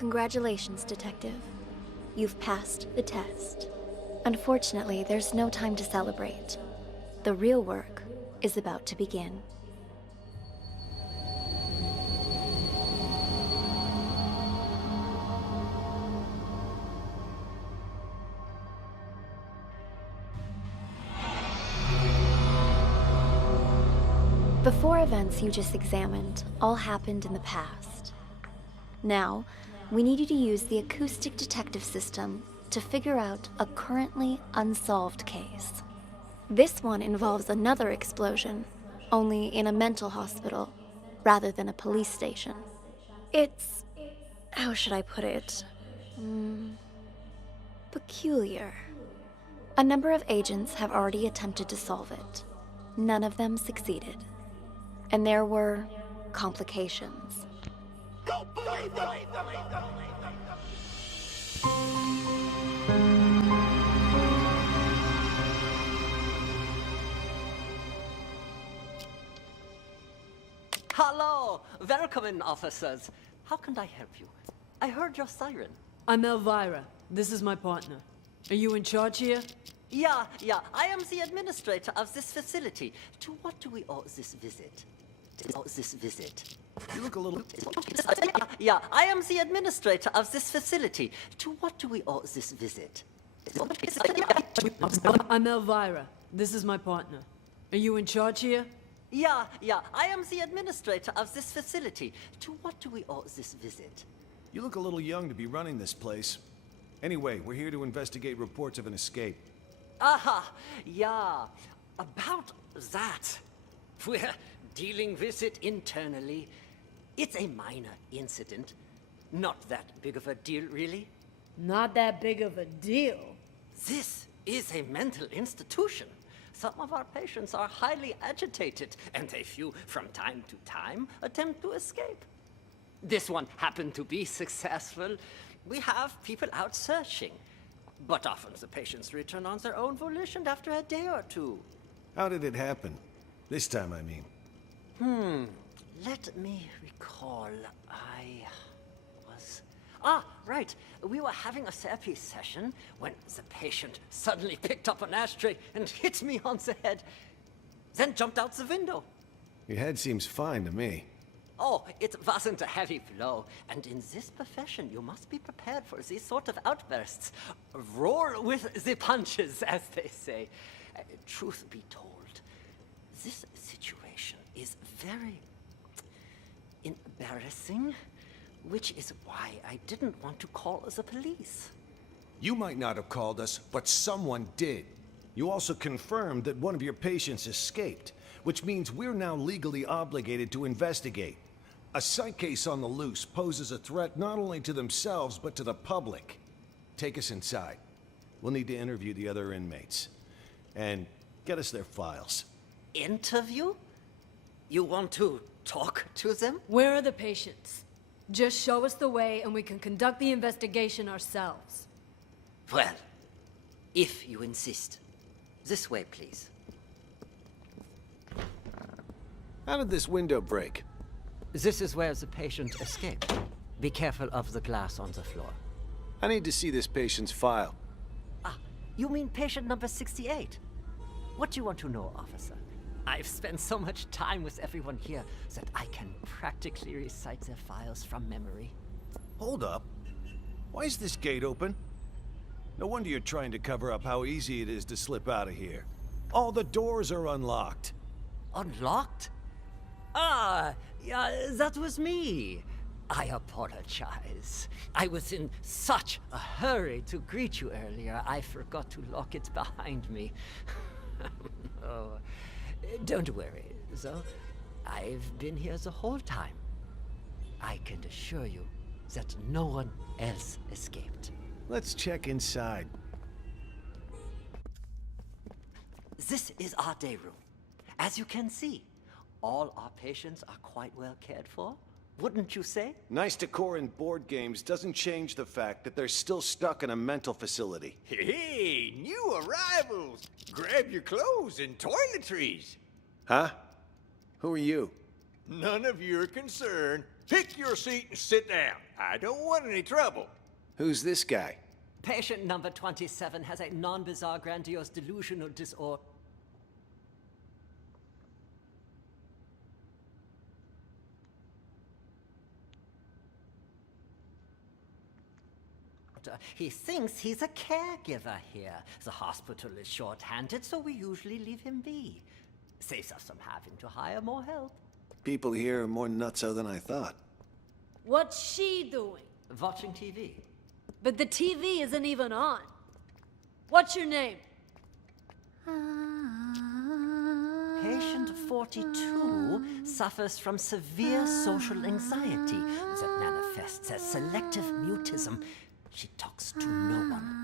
Congratulations, Detective. You've passed the test. Unfortunately, there's no time to celebrate. The real work is about to begin. The four events you just examined all happened in the past. Now, we need you to use the acoustic detective system to figure out a currently unsolved case. This one involves another explosion, only in a mental hospital, rather than a police station. It's... how should I put it? Peculiar. A number of agents have already attempted to solve it. None of them succeeded. And there were complications. Hello! Welcome in, officers. How can I help you? I heard your siren. I'm Elvira. This is my partner. Are you in charge here? Yeah. I am the administrator of this facility. To what do we owe this visit? You look a little... Yeah, I am the administrator of this facility. To what do we owe this visit? I'm Elvira. This is my partner. Are you in charge here? Yeah, I am the administrator of this facility. To what do we owe this visit? You look a little young to be running this place. Anyway, we're here to investigate reports of an escape. Aha, yeah. About that. We're dealing with it internally. It's a minor incident. Not that big of a deal, really. Not that big of a deal. This is a mental institution. Some of our patients are highly agitated, and a few, from time to time, attempt to escape. This one happened to be successful. We have people out searching. But often the patients return on their own volition after a day or two. How did it happen? This time, I mean. Let me recall. Right. We were having a therapy session when the patient suddenly picked up an ashtray and hit me on the head, then jumped out the window. Your head seems fine to me. Oh, it wasn't a heavy blow. And in this profession, you must be prepared for these sort of outbursts. Roll with the punches, as they say. Truth be told, this situation is very embarrassing, which is why I didn't want to call the police. You might not have called us, but someone did. You also confirmed that one of your patients escaped, which means we're now legally obligated to investigate. A psych case on the loose poses a threat not only to themselves, but to the public. Take us inside. We'll need to interview the other inmates. And get us their files. Interview? You want to talk to them? Where are the patients? Just show us the way and we can conduct the investigation ourselves. Well, if you insist. This way, please. How did this window break? This is where the patient escaped. Be careful of the glass on the floor. I need to see this patient's file. You mean patient number 68? What do you want to know, officer? I've spent so much time with everyone here that I can practically recite their files from memory. Hold up. Why is this gate open? No wonder you're trying to cover up how easy it is to slip out of here. All the doors are unlocked. Unlocked? Yeah, that was me. I apologize. I was in such a hurry to greet you earlier, I forgot to lock it behind me. Oh, don't worry, though. I've been here the whole time. I can assure you that no one else escaped. Let's check inside. This is our day room. As you can see, all our patients are quite well cared for. Wouldn't you say? Nice decor in board games doesn't change the fact that they're still stuck in a mental facility. Hey, new arrivals! Grab your clothes and toiletries. Huh? Who are you? None of your concern. Pick your seat and sit down. I don't want any trouble. Who's this guy? Patient number 27 has a non-bizarre grandiose delusional disorder. He thinks he's a caregiver here. The hospital is short-handed, so we usually leave him be. Saves us from having to hire more help. People here are more nutso than I thought. What's she doing? Watching TV. But the TV isn't even on. What's your name? Patient 42 suffers from severe social anxiety that manifests as selective mutism. She talks to no one.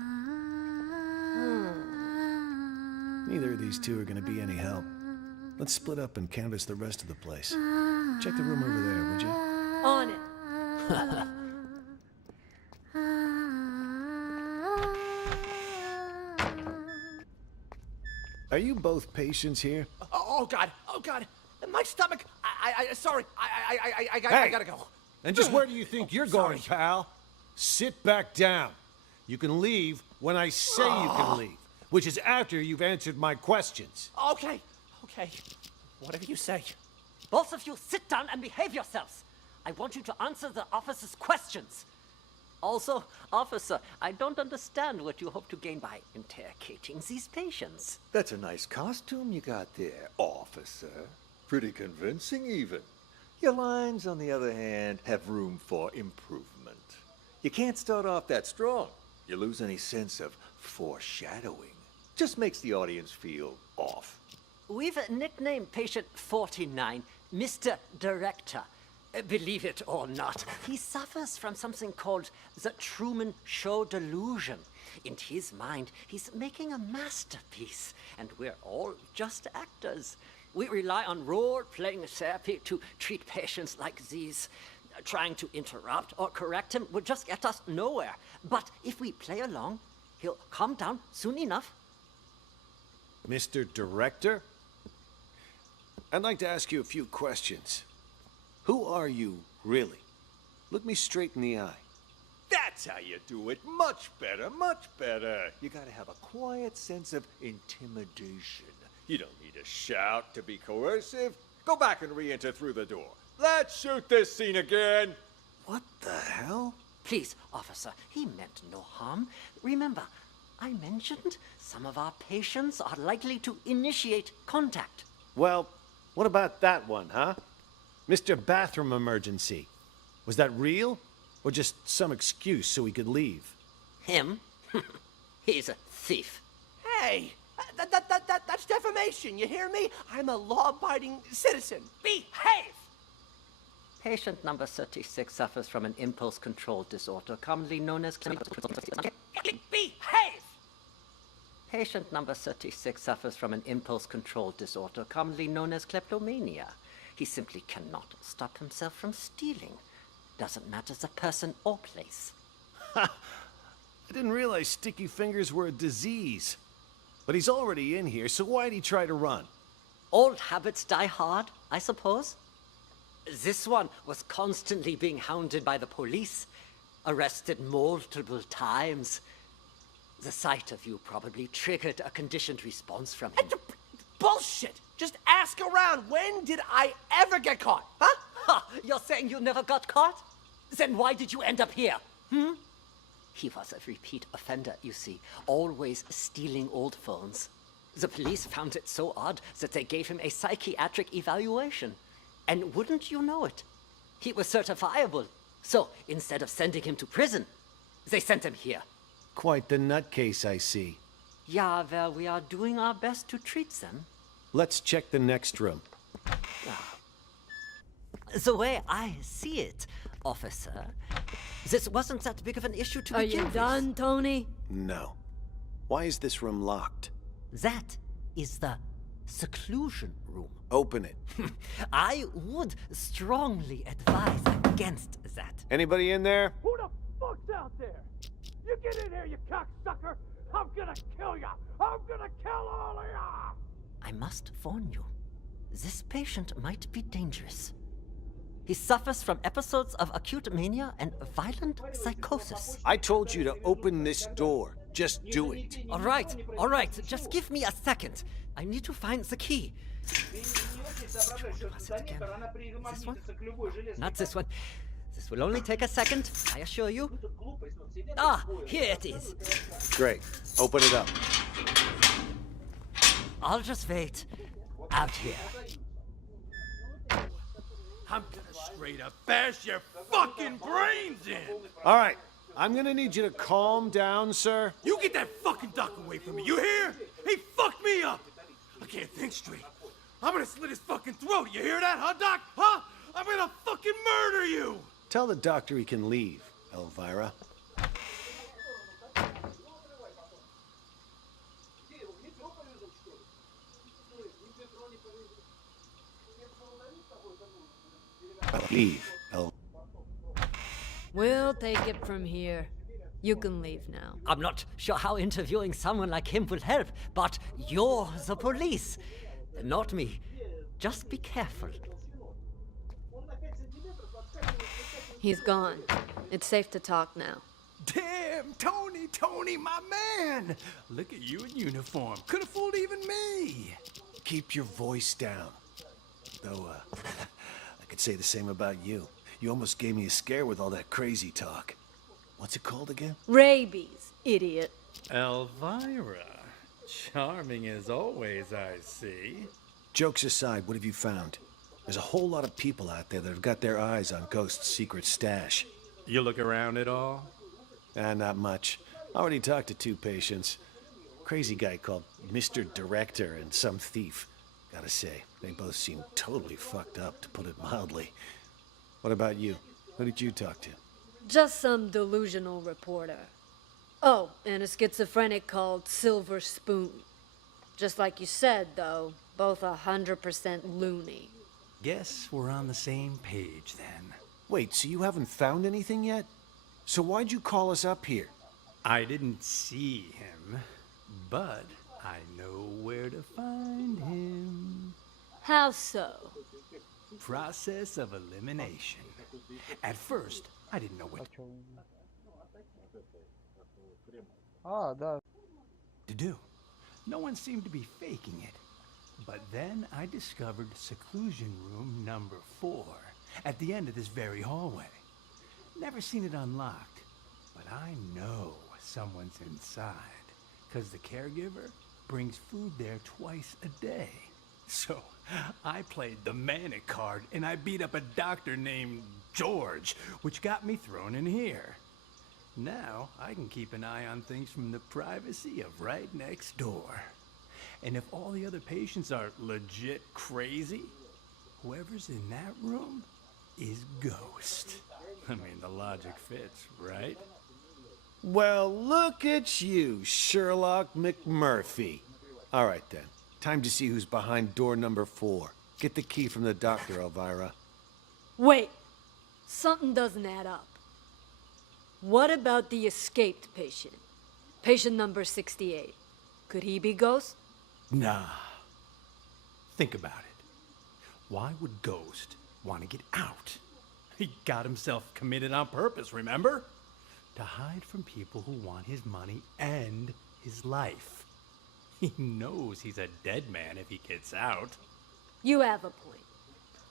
Neither of these two are gonna be any help. Let's split up and canvass the rest of the place. Check the room over there, would you? On it. Are you both patients here? Oh, God. Oh, God. My stomach. Sorry. I Hey! gotta go. And just where do you think you're going, sorry. pal? Sit back down. You can leave when I say you can leave, which is after you've answered my questions. Okay. Whatever you say. Both of you sit down and behave yourselves. I want you to answer the officer's questions. Also, officer, I don't understand what you hope to gain by interrogating these patients. That's a nice costume you got there, officer. Pretty convincing, even. Your lines, on the other hand, have room for improvement. You can't start off that strong. You lose any sense of foreshadowing. Just makes the audience feel off. We've nicknamed patient 49 Mr. Director. Believe it or not, he suffers from something called the Truman Show delusion. In his mind, he's making a masterpiece, and we're all just actors. We rely on role-playing therapy to treat patients like these. Trying to interrupt or correct him would just get us nowhere. But if we play along, he'll calm down soon enough. Mr. Director? I'd like to ask you a few questions. Who are you, really? Look me straight in the eye. That's how you do it. Much better, much better. You gotta have a quiet sense of intimidation. You don't need to shout to be coercive. Go back and re-enter through the door. Let's shoot this scene again. What the hell? Please, officer, he meant no harm. Remember, I mentioned some of our patients are likely to initiate contact. Well, what about that one, huh? Mr. Bathroom Emergency. Was that real? Or just some excuse so he could leave? Him? He's a thief. Hey, that's defamation, you hear me? I'm a law-abiding citizen. Behave! Patient number 36 suffers from an impulse control disorder, commonly known as Behave! Patient number 36 suffers from an impulse control disorder, commonly known as kleptomania. He simply cannot stop himself from stealing. Doesn't matter the person or place. I didn't realize sticky fingers were a disease. But he's already in here, so why'd he try to run? Old habits die hard, I suppose. This one was constantly being hounded by the police, arrested multiple times. The sight of you probably triggered a conditioned response from him. Bullshit! Just ask around. When did I ever get caught? Huh? Ha! You're saying you never got caught? Then why did you end up here? He was a repeat offender, you see, always stealing old phones. The police found it so odd that they gave him a psychiatric evaluation. And wouldn't you know it? He was certifiable. So instead of sending him to prison, they sent him here. Quite the nutcase, I see. Yeah, well, we are doing our best to treat them. Let's check the next room. The way I see it, officer, this wasn't that big of an issue to Are begin you with. done, Tony? No. Why is this room locked? That is the seclusion room. Open it. I would strongly advise against that. Anybody in there? Who the fuck's out there? You get in here, you cocksucker! I'm gonna kill ya! I'm gonna kill all of ya! I must warn you, this patient might be dangerous. He suffers from episodes of acute mania and violent psychosis. I told you to open this door. Just do it. All right. Just give me a second. I need to find the key. Which one was it again? This one? Not this one. This will only take a second, I assure you. Ah, here it is. Great. Open it up. I'll just wait. Out here. I'm gonna straight up bash your fucking brains in! All right. I'm gonna need you to calm down, sir. You get that fucking duck away from me, you hear? He fucked me up! I can't think straight. I'm gonna slit his fucking throat, you hear that, huh, Doc? Huh? I'm gonna fucking murder you! Tell the doctor he can leave, Elvira. Leave, We'll take it from here. You can leave now. I'm not sure how interviewing someone like him will help, but you're the police. Not me. Just be careful. He's gone. It's safe to talk now. Damn, Tony, my man! Look at you in uniform. Could have fooled even me. Keep your voice down. Though, I could say the same about you. You almost gave me a scare with all that crazy talk. What's it called again? Rabies, idiot. Elvira. Charming as always, I see. Jokes aside, what have you found? There's a whole lot of people out there that have got their eyes on Ghost's secret stash. You look around at all? Not much. Already talked to 2 patients. Crazy guy called Mr. Director and some thief. Gotta say, they both seem totally fucked up, to put it mildly. What about you? Who did you talk to? Just some delusional reporter. Oh, and a schizophrenic called Silver Spoon. Just like you said, though, both 100% loony. Guess we're on the same page then. Wait, so you haven't found anything yet? So why'd you call us up here? I didn't see him, but I know where to find him. How so? Process of elimination. At first, I didn't know what to do. No one seemed to be faking it. But then I discovered seclusion room number 4 at the end of this very hallway. Never seen it unlocked, but I know someone's inside, because the caregiver brings food there twice a day. So I played the manic card and I beat up a doctor named George, which got me thrown in here. Now I can keep an eye on things from the privacy of right next door. And if all the other patients are legit crazy, whoever's in that room is Ghost. I mean, the logic fits, right? Well, look at you, Sherlock McMurphy. All right, then. Time to see who's behind door number 4. Get the key from the doctor, Elvira. Wait, something doesn't add up. What about the escaped patient? Patient number 68. Could he be Ghost? Nah. Think about it. Why would Ghost want to get out? He got himself committed on purpose, remember? To hide from people who want his money and his life. He knows he's a dead man if he gets out. You have a point.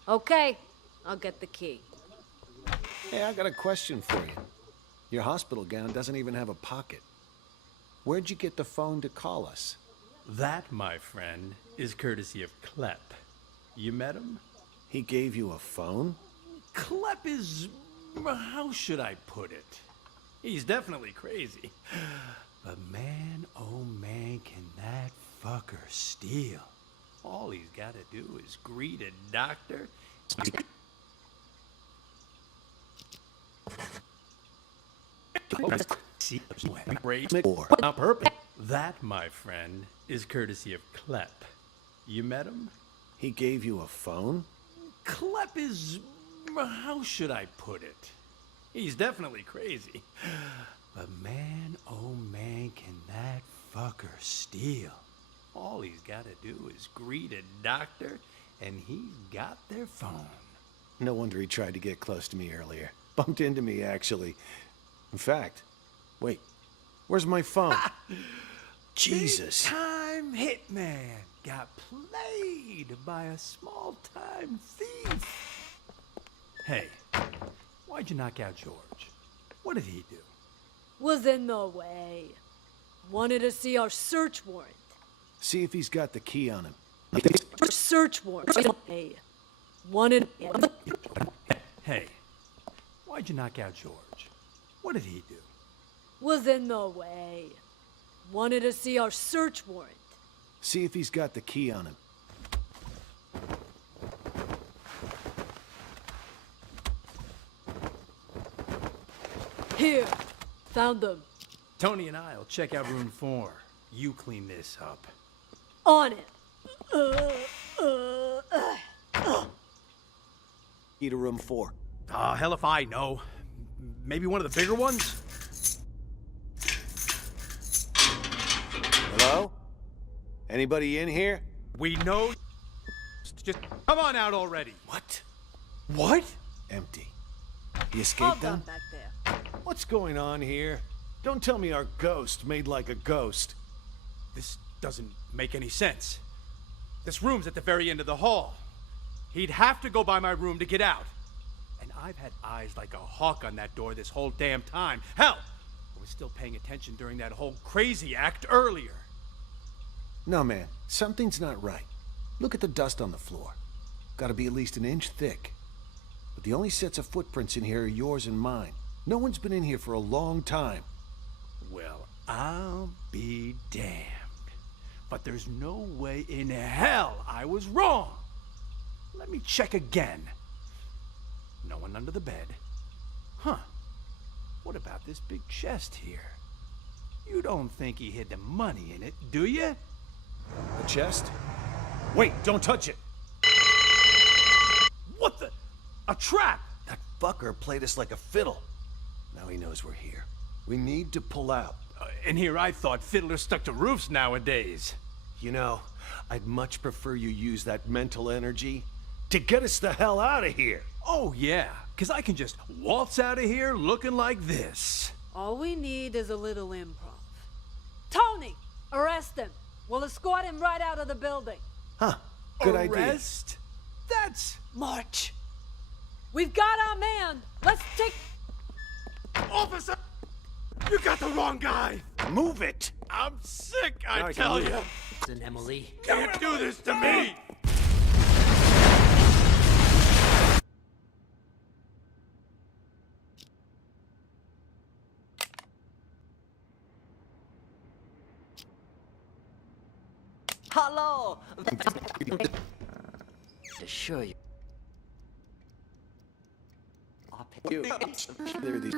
Okay, I'll get the key. Hey, I got a question for you. Your hospital gown doesn't even have a pocket. Where'd you get the phone to call us? That, my friend, is courtesy of Klep. You met him? He gave you a phone? Klep is... how should I put it? He's definitely crazy. But man, oh man, can that fucker steal. All he's gotta do is greet a doctor. See, on purpose. That, my friend, is courtesy of Klep. You met him? He gave you a phone? Klep is... how should I put it? He's definitely crazy. But man, oh man, can that fucker steal. All he's gotta do is greet a doctor, and he's got their phone. No wonder he tried to get close to me earlier. Bumped into me, actually. In fact, wait, where's my phone? Jesus. Big-time hitman got played by a small-time thief. Hey, why'd you knock out George? What did he do? Was in the way. Wanted to see our search warrant. See if he's got the key on him. Search warrant. Hey. Wanted. Hey, why'd you knock out George? What did he do? Was in the way. Wanted to see our search warrant. See if he's got the key on him. Here. Found them. Tony and I'll check out room 4. You clean this up. On it. Key to room 4. Hell if I know. Maybe one of the bigger ones? Hello? Anybody in here? We know. Just come on out already. What? What? Empty. He All escaped done them? back there. What's going on here? Don't tell me our ghost made like a ghost. This doesn't make any sense. This room's at the very end of the hall. He'd have to go by my room to get out. And I've had eyes like a hawk on that door this whole damn time. Hell, I was still paying attention during that whole crazy act earlier. No, man. Something's not right. Look at the dust on the floor. Gotta be at least an inch thick. But the only sets of footprints in here are yours and mine. No one's been in here for a long time. Well, I'll be damned. But there's no way in hell I was wrong. Let me check again. No one under the bed. Huh. What about this big chest here? You don't think he hid the money in it, do you? The chest? Wait, don't touch it! What the? A trap! That fucker played us like a fiddle. Now he knows we're here. We need to pull out. And here I thought fiddlers stuck to roofs nowadays. You know, I'd much prefer you use that mental energy to get us the hell out of here. Oh yeah, because I can just waltz out of here looking like this. All we need is a little improv. Tony! Arrest him! We'll escort him right out of the building. Huh, good idea. Arrest? That's... March! We've got our man! Let's take... Officer! You got the wrong guy! Move it! I'm sick, Now I I can tell move you! it. And Emily. Can't do this to me! Hello! Assure you. You. There are these.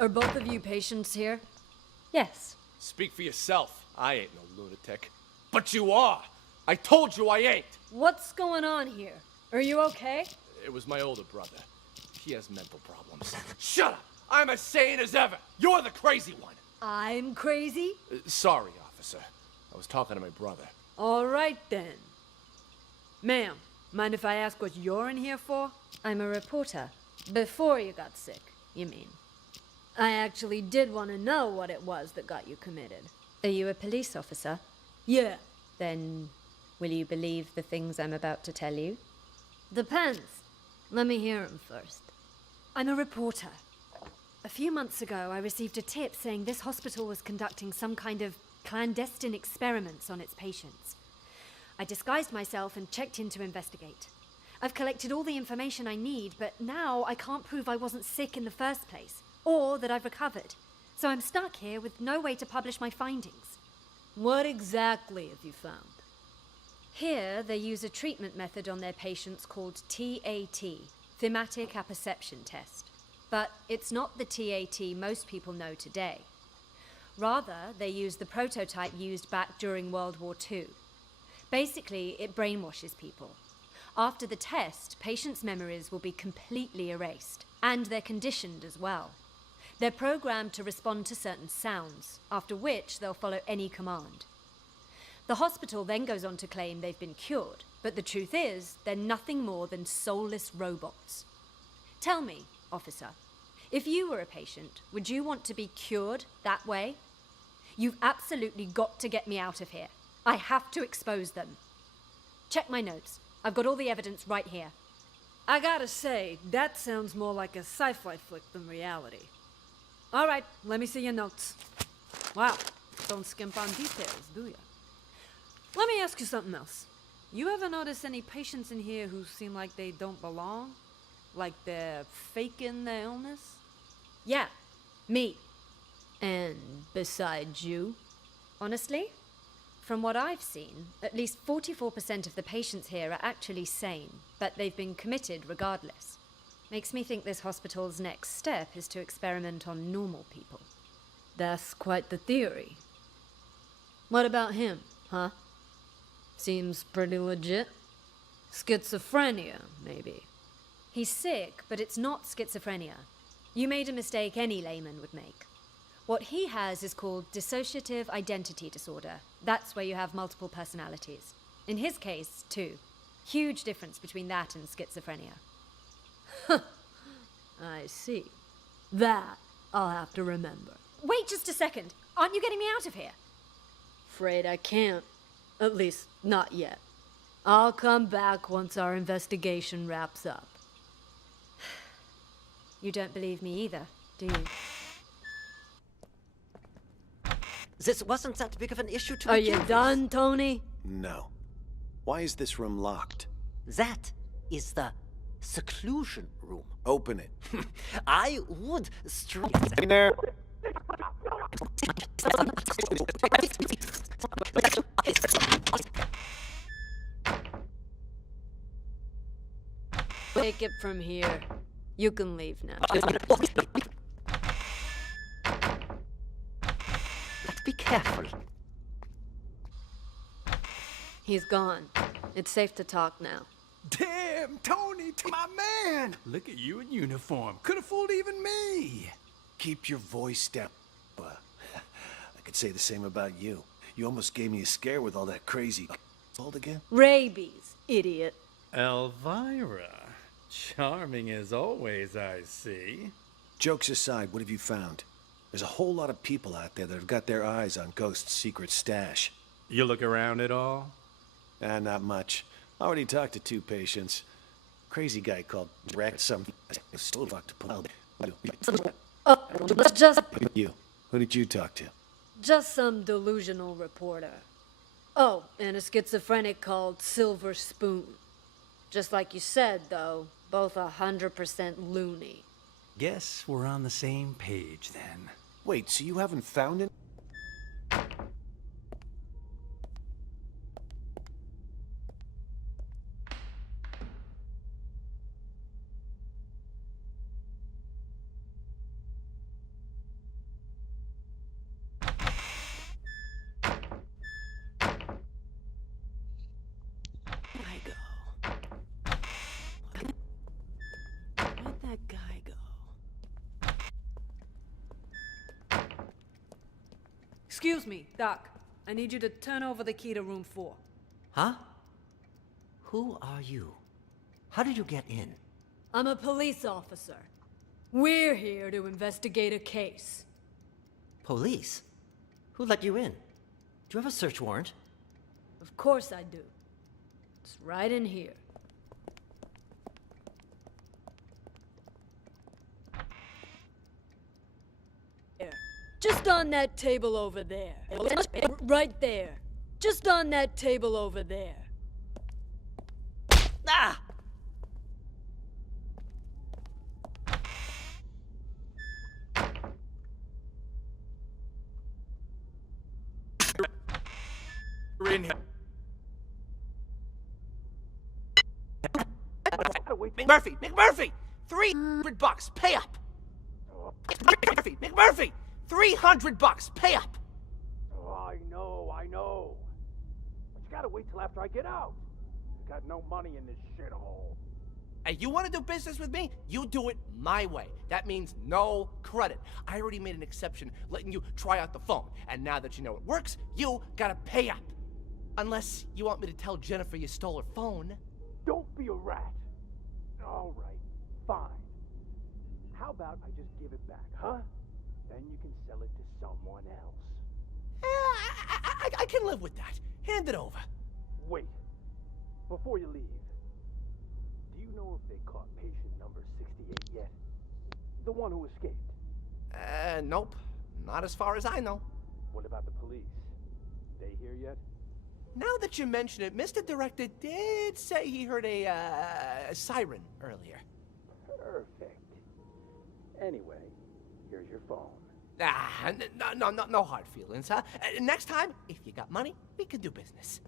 Are both of you patients here? Yes. Speak for yourself. I ain't no lunatic. But you are! I told you I ain't! What's going on here? Are you okay? It was my older brother. He has mental problems. Shut up! I'm as sane as ever! You're the crazy one! I'm crazy? Sorry, officer. I was talking to my brother. All right then. Ma'am, mind if I ask what you're in here for? I'm a reporter. Before you got sick, you mean? I actually did want to know what it was that got you committed. Are you a police officer? Yeah. Then will you believe the things I'm about to tell you? Depends. Let me hear 'em first. I'm a reporter. A few months ago, I received a tip saying this hospital was conducting some kind of clandestine experiments on its patients. I disguised myself and checked in to investigate. I've collected all the information I need, but now I can't prove I wasn't sick in the first place, or that I've recovered. So I'm stuck here with no way to publish my findings. What exactly have you found? Here, they use a treatment method on their patients called TAT, Thematic Apperception Test. But it's not the TAT most people know today. Rather, they use the prototype used back during World War II. Basically, it brainwashes people. After the test, patients' memories will be completely erased, and they're conditioned as well. They're programmed to respond to certain sounds, after which they'll follow any command. The hospital then goes on to claim they've been cured, but the truth is, they're nothing more than soulless robots. Tell me, officer, if you were a patient, would you want to be cured that way? You've absolutely got to get me out of here. I have to expose them. Check my notes. I've got all the evidence right here. I gotta say, that sounds more like a sci-fi flick than reality. All right, let me see your notes. Wow, don't skimp on details, do you? Let me ask you something else. You ever notice any patients in here who seem like they don't belong? Like they're faking their illness? Yeah, me. And besides you? Honestly, from what I've seen, at least 44% of the patients here are actually sane, but they've been committed regardless. Makes me think this hospital's next step is to experiment on normal people. That's quite the theory. What about him, huh? Seems pretty legit. Schizophrenia, maybe. He's sick, but it's not schizophrenia. You made a mistake any layman would make. What he has is called dissociative identity disorder. That's where you have multiple personalities. In his case, too. Huge difference between that and schizophrenia. I see. That I'll have to remember. Wait just a second. Aren't you getting me out of here? Afraid I can't. At least, not yet. I'll come back once our investigation wraps up. You don't believe me either, do you? This wasn't that big of an issue to Are begin you with. done, Tony? No. Why is this room locked? That is the seclusion room. Open it. I would In there. Take it from here. You can leave now. Be careful. He's gone. It's safe to talk now. Damn, Tony, my man! Look at you in uniform. Could have fooled even me. Keep your voice down. I could say the same about you. You almost gave me a scare with all that crazy... Called again? Rabies, idiot. Elvira. Charming as always, I see. Jokes aside, what have you found? There's a whole lot of people out there that have got their eyes on Ghost's secret stash. You look around at all? Not much. Already talked to 2 patients. Crazy guy called Rack some... Still fucked Just You. Who did you talk to? some delusional reporter. Oh, and a schizophrenic called Silver Spoon. Just like you said, though, both 100% loony. Guess we're on the same page then. Wait, so you haven't found it? Where'd that guy go? Excuse me, Doc. I need you to turn over the key to room 4. Huh? Who are you? How did you get in? I'm a police officer. We're here to investigate a case. Police? Who let you in? Do you have a search warrant? Of course I do. It's right in here. Just on that table over there. Right there. Just on that table over there. Ah! We're in here. McMurphy! McMurphy! $300! Pay up! McMurphy! $300! Pay up! Oh, I know. But you gotta wait till after I get out. Got no money in this shithole. Hey, you want to do business with me? You do it my way. That means no credit. I already made an exception letting you try out the phone. And now that you know it works, you gotta pay up. Unless you want me to tell Jennifer you stole her phone. Don't be a rat. All right, fine. How about I just give it back, huh? Then you can sell it to someone else. I can live with that. Hand it over. Wait, before you leave, do you know if they caught patient number 68 yet? The one who escaped. Nope. Not as far as I know. What about the police? They here yet? Now that you mention it, Mr. Director did say he heard a siren earlier. Perfect. Anyway, here's your phone. No hard feelings, huh? Next time, if you got money, we can do business.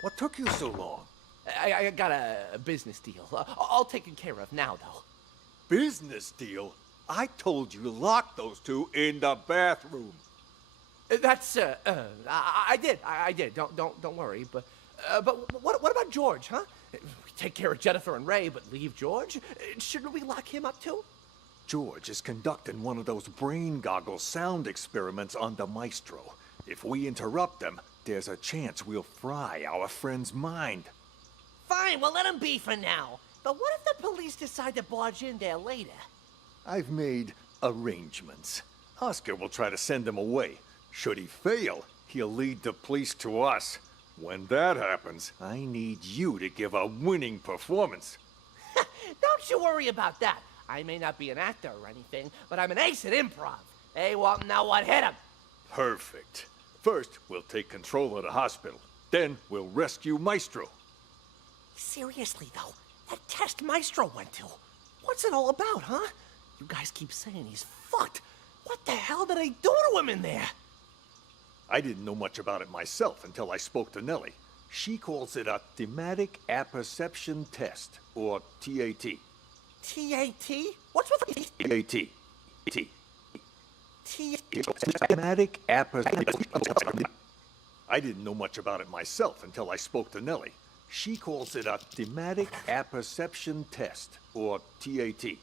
What took you so long? I got a business deal. All taken care of now, though. Business deal? I told you to lock those two in the bathroom. That's I did. Don't worry. But what about George, huh? We take care of Jennifer and Ray, but leave George? Shouldn't we lock him up too? George is conducting one of those brain goggle sound experiments on the Maestro. If we interrupt them, there's a chance we'll fry our friend's mind. Fine, well let him be for now. But what if the police decide to barge in there later? I've made arrangements. Oscar will try to send him away. Should he fail, he'll lead the police to us. When that happens, I need you to give a winning performance. Don't you worry about that. I may not be an actor or anything, but I'm an ace at improv. They won't know what hit him. Perfect. First, we'll take control of the hospital. Then, we'll rescue Maestro. Seriously, though, that test Maestro went to. What's it all about, huh? You guys keep saying he's fucked. What the hell did they do to him in there? I didn't know much about it myself until I spoke to Nellie. She calls it a thematic apperception test, or TAT. TAT? What's with TAT. TAT? Thematic apperception. I didn't know much about it myself until I spoke to Nellie. She calls it a thematic apperception test, or TAT.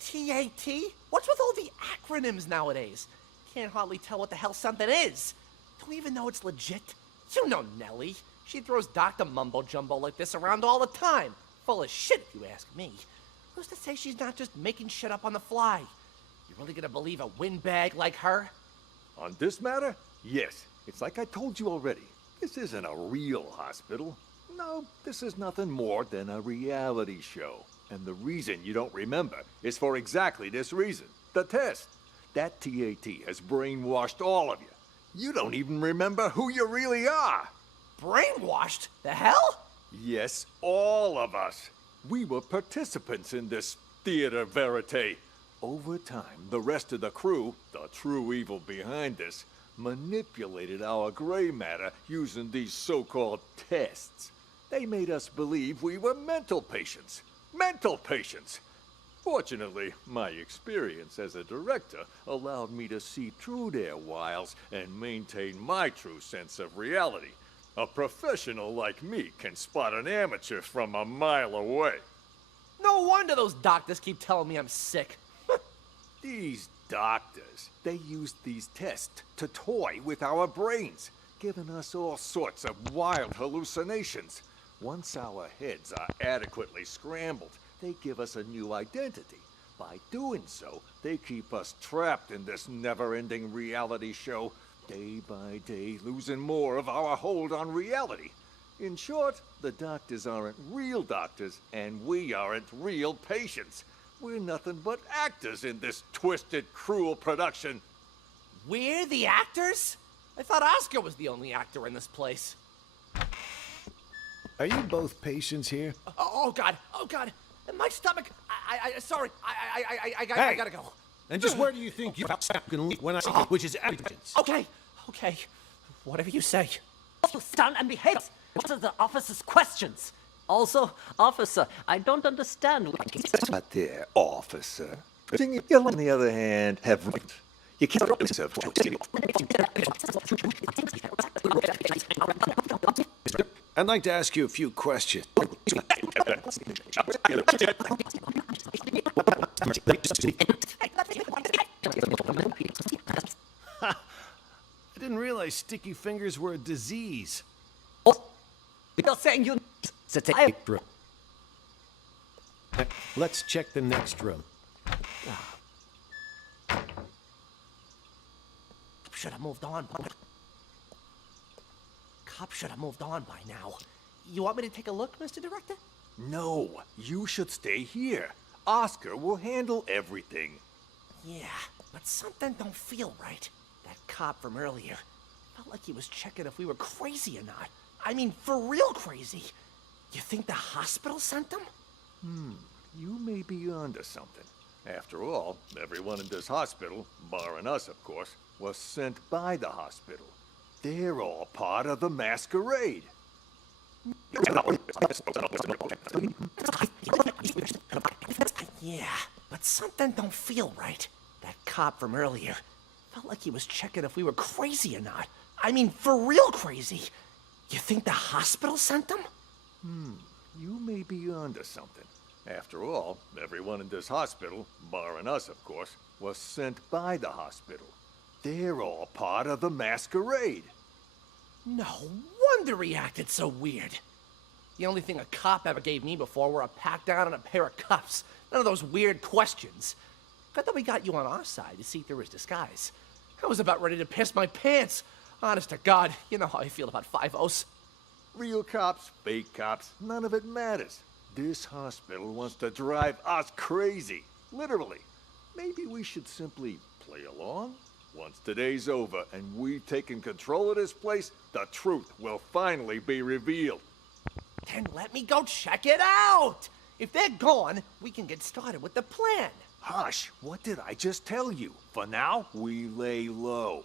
TAT? What's with all the acronyms nowadays? Can't hardly tell what the hell something is. Don't even know it's legit. You know Nellie. She throws Dr. Mumbo Jumbo like this around all the time. Full of shit, if you ask me. Who's to say she's not just making shit up on the fly? You really gonna believe a windbag like her? On this matter, yes. It's like I told you already. This isn't a real hospital. No, this is nothing more than a reality show. And the reason you don't remember is for exactly this reason. The test. That TAT has brainwashed all of you. You don't even remember who you really are. Brainwashed? The hell? Yes, all of us. We were participants in this theater verite. Over time, the rest of the crew, the true evil behind this, manipulated our gray matter using these so-called tests. They made us believe we were mental patients. Mental patients! Fortunately, my experience as a director allowed me to see through their wiles and maintain my true sense of reality. A professional like me can spot an amateur from a mile away. No wonder those doctors keep telling me I'm sick. These doctors, they used these tests to toy with our brains, giving us all sorts of wild hallucinations. Once our heads are adequately scrambled, they give us a new identity. By doing so, they keep us trapped in this never-ending reality show, day by day losing more of our hold on reality. In short, the doctors aren't real doctors, and we aren't real patients. We're nothing but actors in this twisted, cruel production. We're the actors? I thought Oscar was the only actor in this place. Are you both patients here? Oh God! My stomach! Sorry, I gotta go. And just where do you think you can leave when I say which is evidence? Okay. Whatever you say. You stand and behave. What are the officer's questions? Also, officer, I don't understand. Not there, officer. You, on the other hand, have... You can't... I'd like to ask you a few questions. I didn't realize sticky fingers were a disease. Let's check the next room. Should have moved on. Cop should have moved on by now. You want me to take a look, Mr. Director? No, you should stay here. Oscar will handle everything. Yeah, but something don't feel right. That cop from earlier felt like he was checking if we were crazy or not. I mean, for real crazy. You think the hospital sent him? You may be onto something. After all, everyone in this hospital, barring us, of course, was sent by the hospital. They're all part of the masquerade. Yeah, but something don't feel right. That cop from earlier felt like he was checking if we were crazy or not. I mean, for real crazy. You think the hospital sent him? You may be onto something. After all, everyone in this hospital, barring us, of course, was sent by the hospital. They're all part of the masquerade. No wonder he acted so weird. The only thing a cop ever gave me before were a pat down and a pair of cuffs. None of those weird questions. Good that we got you on our side to see through his disguise. I was about ready to piss my pants. Honest to God, you know how I feel about 5-0s. Real cops, fake cops, none of it matters. This hospital wants to drive us crazy. Literally. Maybe we should simply play along? Once today's over and we've taken control of this place, the truth will finally be revealed. Then let me go check it out. If they're gone, we can get started with the plan. Hush, what did I just tell you? For now, we lay low.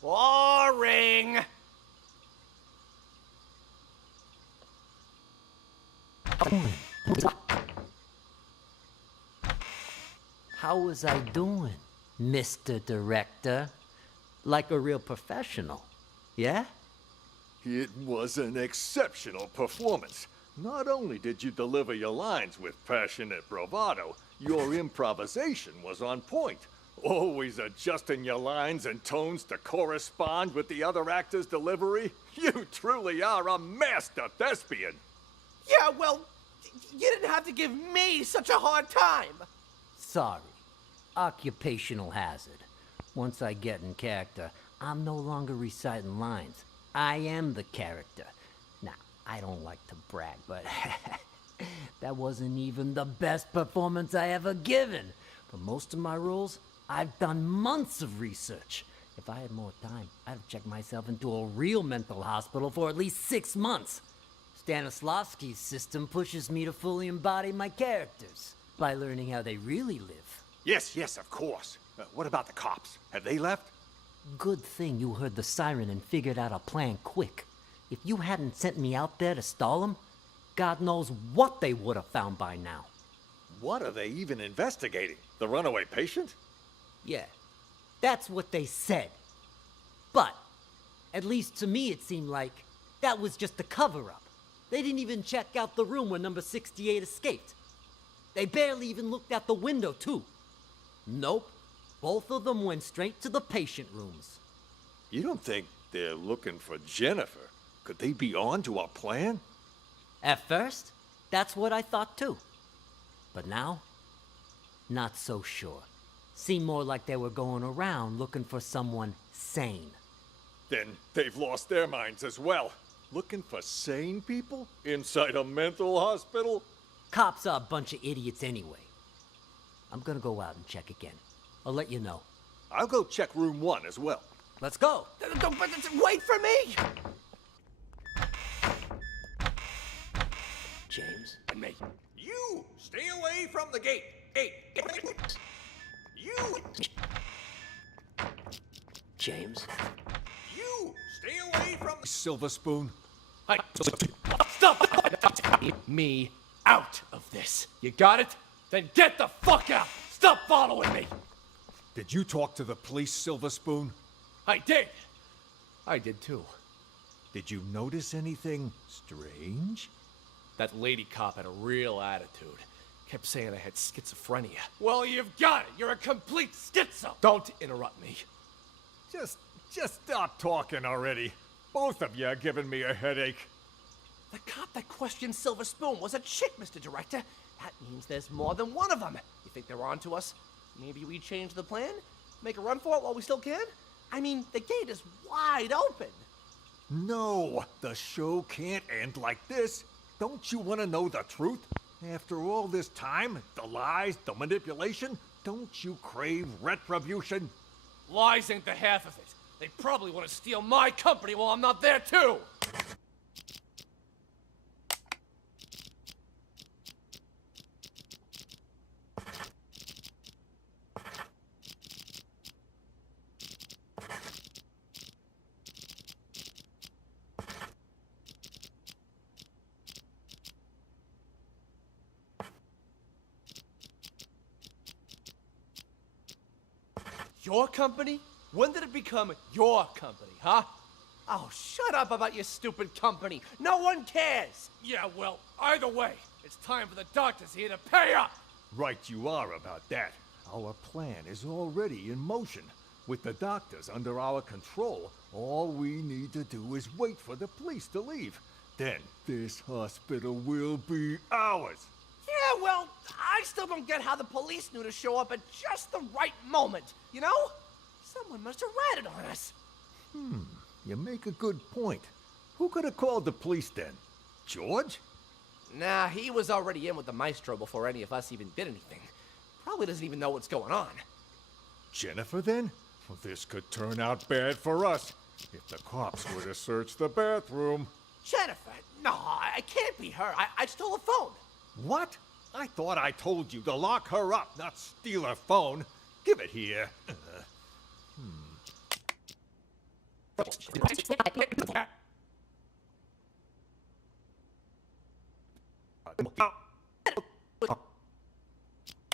Boring. How was I doing, Mr. Director? Like a real professional, yeah? It was an exceptional performance. Not only did you deliver your lines with passionate bravado, your improvisation was on point. Always adjusting your lines and tones to correspond with the other actor's delivery. You truly are a master thespian. Yeah, well, you didn't have to give me such a hard time. Sorry. Occupational hazard. Once I get in character, I'm no longer reciting lines. I am the character. Now, I don't like to brag, but that wasn't even the best performance I ever given. For most of my roles, I've done months of research. If I had more time, I'd have checked myself into a real mental hospital for at least 6 months. Stanislavski's system pushes me to fully embody my characters by learning how they really live. Yes, of course. What about the cops? Have they left? Good thing you heard the siren and figured out a plan quick. If you hadn't sent me out there to stall them, God knows what they would have found by now. What are they even investigating? The runaway patient? Yeah, that's what they said. But, at least to me it seemed like that was just a cover-up. They didn't even check out the room where number 68 escaped. They barely even looked out the window, too. Nope. Both of them went straight to the patient rooms. You don't think they're looking for Jennifer? Could they be on to our plan? At first, that's what I thought, too. But now, not so sure. Seemed more like they were going around looking for someone sane. Then they've lost their minds as well. Looking for sane people inside a mental hospital? Cops are a bunch of idiots anyway. I'm gonna go out and check again. I'll let you know. I'll go check room 1 as well. Let's go! Wait for me! James? And me. You! Stay away from the gate! Gate! You! James? You! Stay away from the... Silver Spoon? Stop! Me out of this. You got it? Then get the fuck out! Stop following me! Did you talk to the police, Silver Spoon? I did. I did too. Did you notice anything strange? That lady cop had a real attitude. Kept saying I had schizophrenia. Well, you've got it. You're a complete schizo. Don't interrupt me. Just stop talking already. Both of you are giving me a headache. The cop that questioned Silver Spoon was a chick, Mr. Director. That means there's more than one of them. You think they're on to us? Maybe we change the plan? Make a run for it while we still can? I mean, the gate is wide open. No, the show can't end like this. Don't you want to know the truth? After all this time, the lies, the manipulation, don't you crave retribution? Lies ain't the half of it. They probably want to steal my company while I'm not there, too. Your company? When did it become your company, huh? Oh, shut up about your stupid company. No one cares. Yeah, well, either way, it's time for the doctors here to pay up! Right you are about that. Our plan is already in motion. With the doctors under our control, all we need to do is wait for the police to leave. Then this hospital will be ours. Yeah, well, I still don't get how the police knew to show up at just the right moment, you know? Someone must have ratted on us. You make a good point. Who could have called the police then? George? Nah, he was already in with the maestro before any of us even did anything. Probably doesn't even know what's going on. Jennifer then? Well, this could turn out bad for us. If the cops were to search the bathroom. Jennifer? No, I can't be her. I stole a phone. What? I thought I told you to lock her up, not steal her phone. Give it here.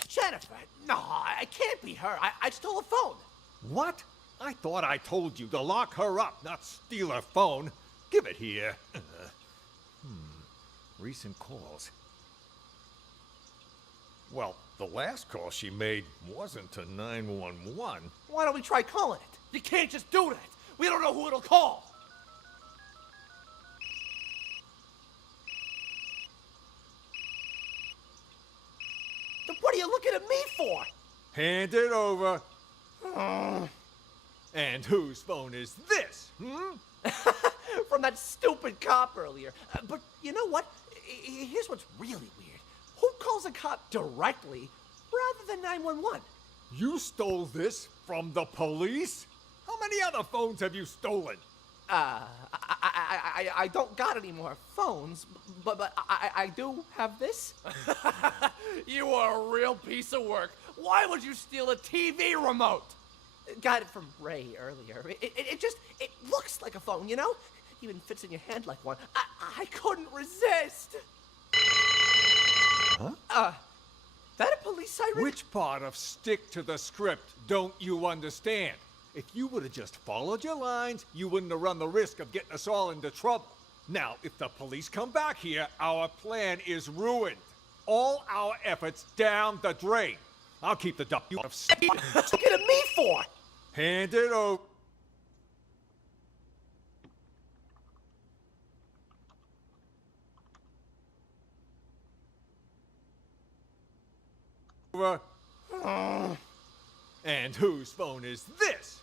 Jennifer? No, I can't be her. I stole a phone. What? I thought I told you to lock her up, not steal her phone. Give it here. Recent calls. Well, the last call she made wasn't to 911. Why don't we try calling it? You can't just do that! We don't know who it'll call! Then what are you looking at me for? Hand it over. And whose phone is this? From that stupid cop earlier. But you know what? Here's what's really weird. Who calls a cop directly rather than 911? You stole this from the police? How many other phones have you stolen? I don't got any more phones, but I do have this. You are a real piece of work. Why would you steal a TV remote? Got it from Ray earlier. It looks like a phone, you know? Even fits in your hand like one. I couldn't resist. Huh? That a police siren? Which part of stick to the script don't you understand? If you would have just followed your lines, you wouldn't have run the risk of getting us all into trouble. Now, if the police come back here, our plan is ruined. All our efforts down the drain. I'll keep the W of stick. What you looking at me for? Hand it over. And whose phone is this?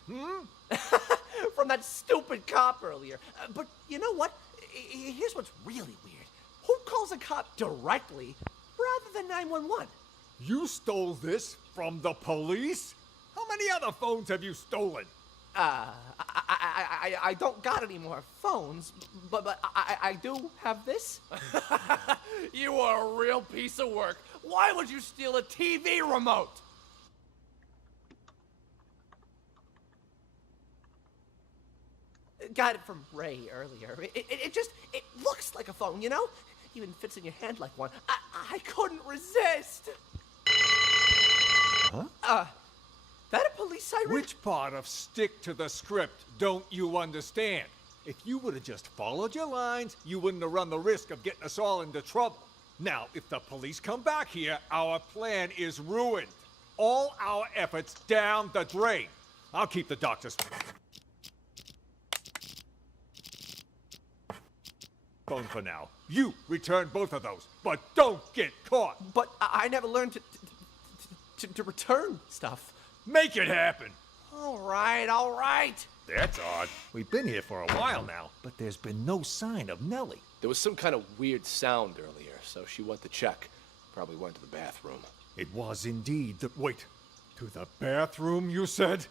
From that stupid cop earlier. But you know what? Here's what's really weird. Who calls a cop directly rather than 911? You stole this from the police? How many other phones have you stolen? I don't got any more phones, but I do have this. You are a real piece of work. Why would you steal a TV remote? Got it from Ray earlier. It looks like a phone, you know? Even fits in your hand like one. I couldn't resist. Huh? That a police siren? Which part of stick to the script don't you understand? If you would have just followed your lines, you wouldn't have run the risk of getting us all into trouble. Now, if the police come back here, our plan is ruined. All our efforts down the drain. I'll keep the doctor's phone for now. You return both of those, but don't get caught. But I never learned to return stuff. Make it happen. All right, all right. That's odd. We've been here for a while now, but there's been no sign of Nellie. There was some kind of weird sound earlier, so she went to check. Probably went to the bathroom. It was indeed the... Wait. To the bathroom, you said?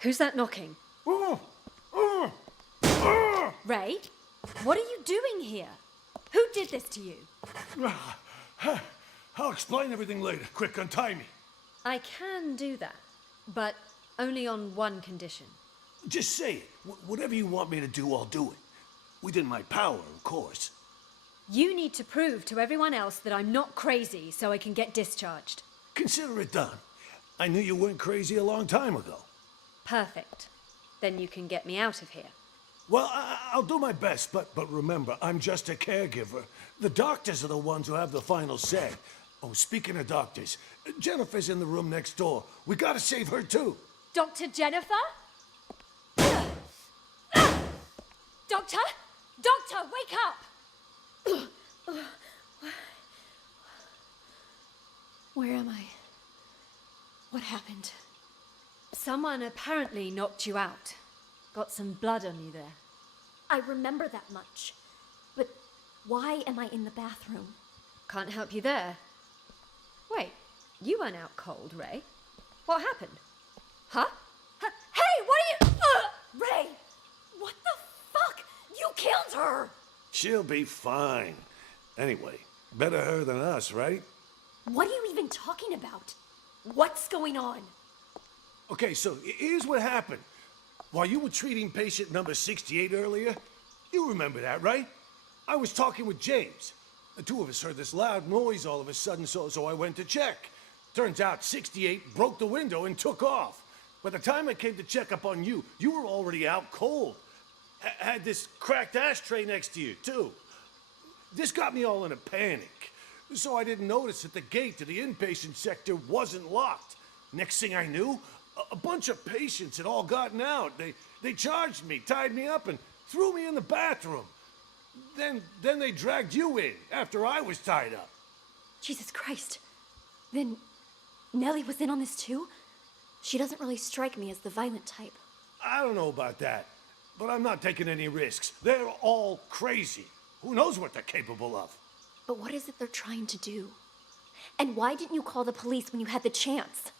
Who's that knocking? Ray? What are you doing here? Who did this to you? I'll explain everything later. Quick, untie me. I can do that, but only on one condition. Just say it. Whatever you want me to do, I'll do it. Within my power, of course. You need to prove to everyone else that I'm not crazy so I can get discharged. Consider it done. I knew you weren't crazy a long time ago. Perfect. Then you can get me out of here. Well, I'll do my best, but remember, I'm just a caregiver. The doctors are the ones who have the final say. Oh, speaking of doctors, Jennifer's in the room next door. We gotta save her, too. Dr. Jennifer? Doctor? Doctor, wake up! Where am I? What happened? Someone apparently knocked you out. Got some blood on you there. I remember that much. But why am I in the bathroom? Can't help you there. Wait, you weren't out cold, Ray. What happened? Huh? Hey, what are you... Ray! What the fuck? You killed her! She'll be fine. Anyway, better her than us, right? What are you even talking about? What's going on? Okay, so here's what happened. While you were treating patient number 68 earlier, you remember that, right? I was talking with James. The two of us heard this loud noise all of a sudden, so I went to check. Turns out 68 broke the window and took off. By the time I came to check up on you, you were already out cold. Had this cracked ashtray next to you, too. This got me all in a panic. So I didn't notice that the gate to the inpatient sector wasn't locked. Next thing I knew, a bunch of patients had all gotten out. They charged me, tied me up, and threw me in the bathroom. Then they dragged you in after I was tied up. Jesus Christ. Then Nellie was in on this too? She doesn't really strike me as the violent type. I don't know about that, but I'm not taking any risks. They're all crazy. Who knows what they're capable of? But what is it they're trying to do? And why didn't you call the police when you had the chance?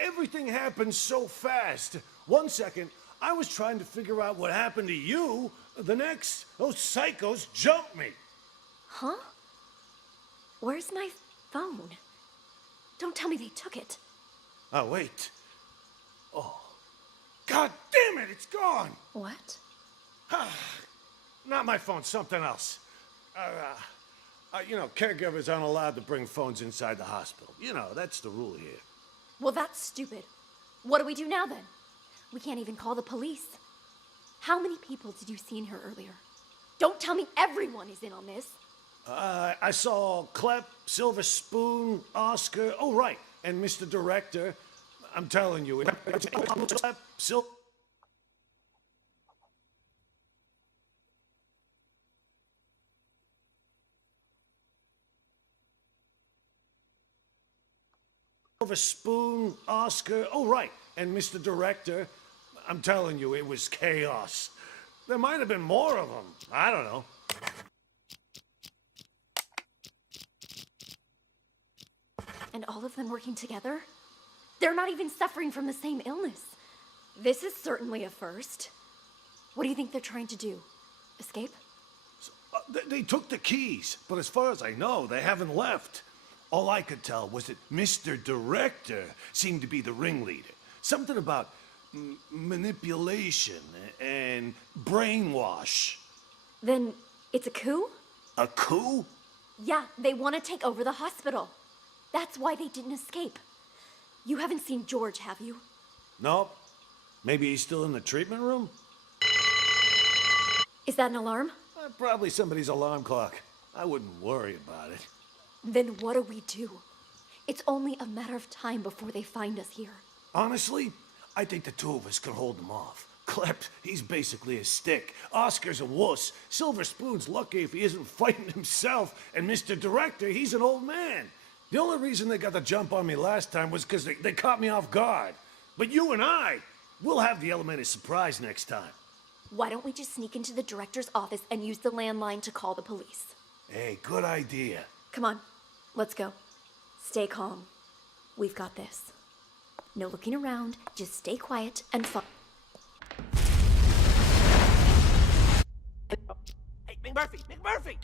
Everything happened so fast. 1 second, I was trying to figure out what happened to you. The next, those psychos jumped me. Huh? Where's my phone? Don't tell me they took it. Oh, wait. Oh. God damn it, it's gone! What? Not my phone, something else. Caregivers aren't allowed to bring phones inside the hospital. You know, that's the rule here. Well, that's stupid. What do we do now then? We can't even call the police. How many people did you see in here earlier? Don't tell me everyone is in on this. I saw Clep, Silver Spoon, Oscar. Oh, right. And Mr. Director. I'm telling you. Clep, Silver Spoon, Oscar. Oh, right. And Mr. Director. I'm telling you, it was chaos. There might have been more of them. I don't know. And all of them working together? They're not even suffering from the same illness. This is certainly a first. What do you think they're trying to do? Escape? They took the keys, but as far as I know, they haven't left. All I could tell was that Mr. Director seemed to be the ringleader. Something about manipulation and brainwash. Then it's a coup? A coup? Yeah, they want to take over the hospital. That's why they didn't escape. You haven't seen George, have you? Nope. Maybe he's still in the treatment room? Is that an alarm? Probably somebody's alarm clock. I wouldn't worry about it. Then what do we do? It's only a matter of time before they find us here. Honestly, I think the two of us can hold them off. Clep, he's basically a stick. Oscar's a wuss. Silver Spoon's lucky if he isn't fighting himself. And Mr. Director, he's an old man. The only reason they got the jump on me last time was because they caught me off guard. But you and we'll have the element of surprise next time. Why don't we just sneak into the director's office and use the landline to call the police? Hey, good idea. Come on, let's go. Stay calm. We've got this. No looking around, just stay quiet and Hey, McMurphy! McMurphy!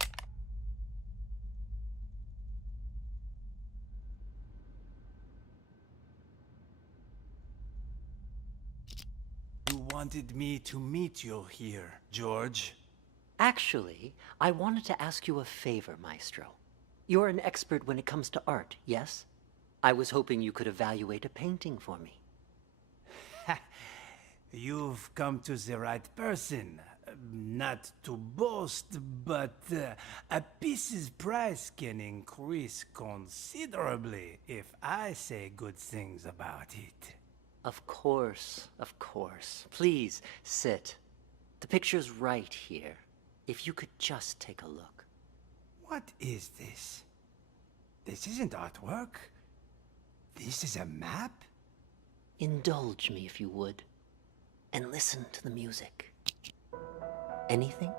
You wanted me to meet you here, George. Actually, I wanted to ask you a favor, Maestro. You're an expert when it comes to art, yes? I was hoping you could evaluate a painting for me. You've come to the right person. Not to boast, but a piece's price can increase considerably if I say good things about it. Of course, of course. Please, sit. The picture's right here. If you could just take a look. What is this? This isn't artwork. This is a map? Indulge me if you would. And listen to the music. Anything?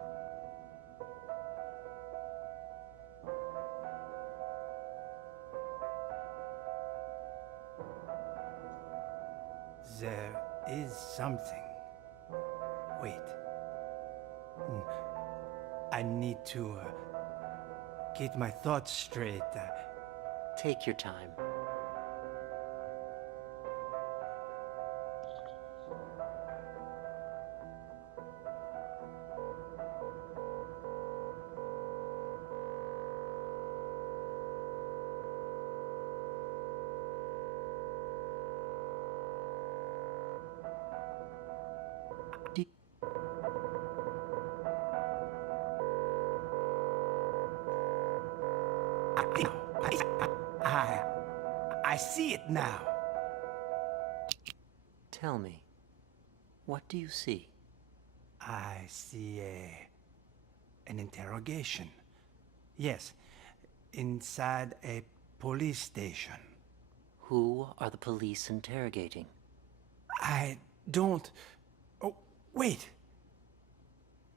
There is something. Wait. I need to get my thoughts straight. Take your time. I see it now. Tell me, what do you see? I see an interrogation. Yes, inside a police station. Who are the police interrogating? I don't... Oh, wait.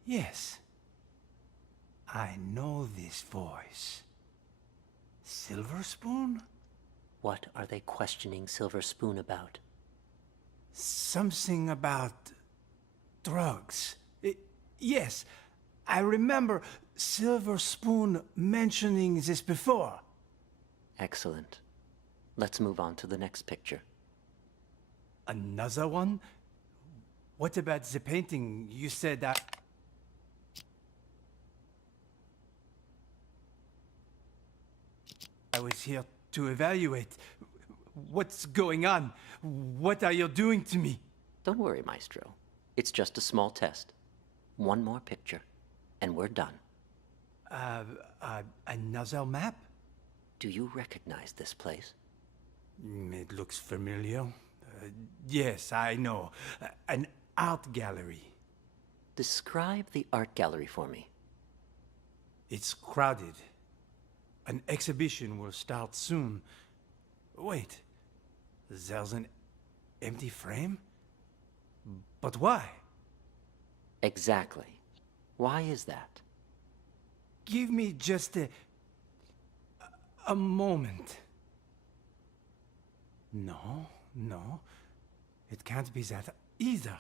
Yes. I know this voice. Silver Spoon? What are they questioning Silver Spoon about? Something about drugs. Yes, I remember Silver Spoon mentioning this before. Excellent. Let's move on to the next picture. Another one? What about the painting you said that... I was here to evaluate. What's going on? What are you doing to me? Don't worry, Maestro. It's just a small test. One more picture, and we're done. Another map? Do you recognize this place? It looks familiar. Yes, I know. An art gallery. Describe the art gallery for me. It's crowded. An exhibition will start soon. Wait, there's an empty frame? But why? Exactly. Why is that? Give me just a moment. No, it can't be that either.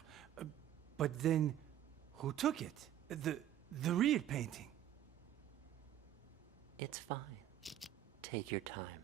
But then, who took it? The real painting? It's fine. Take your time.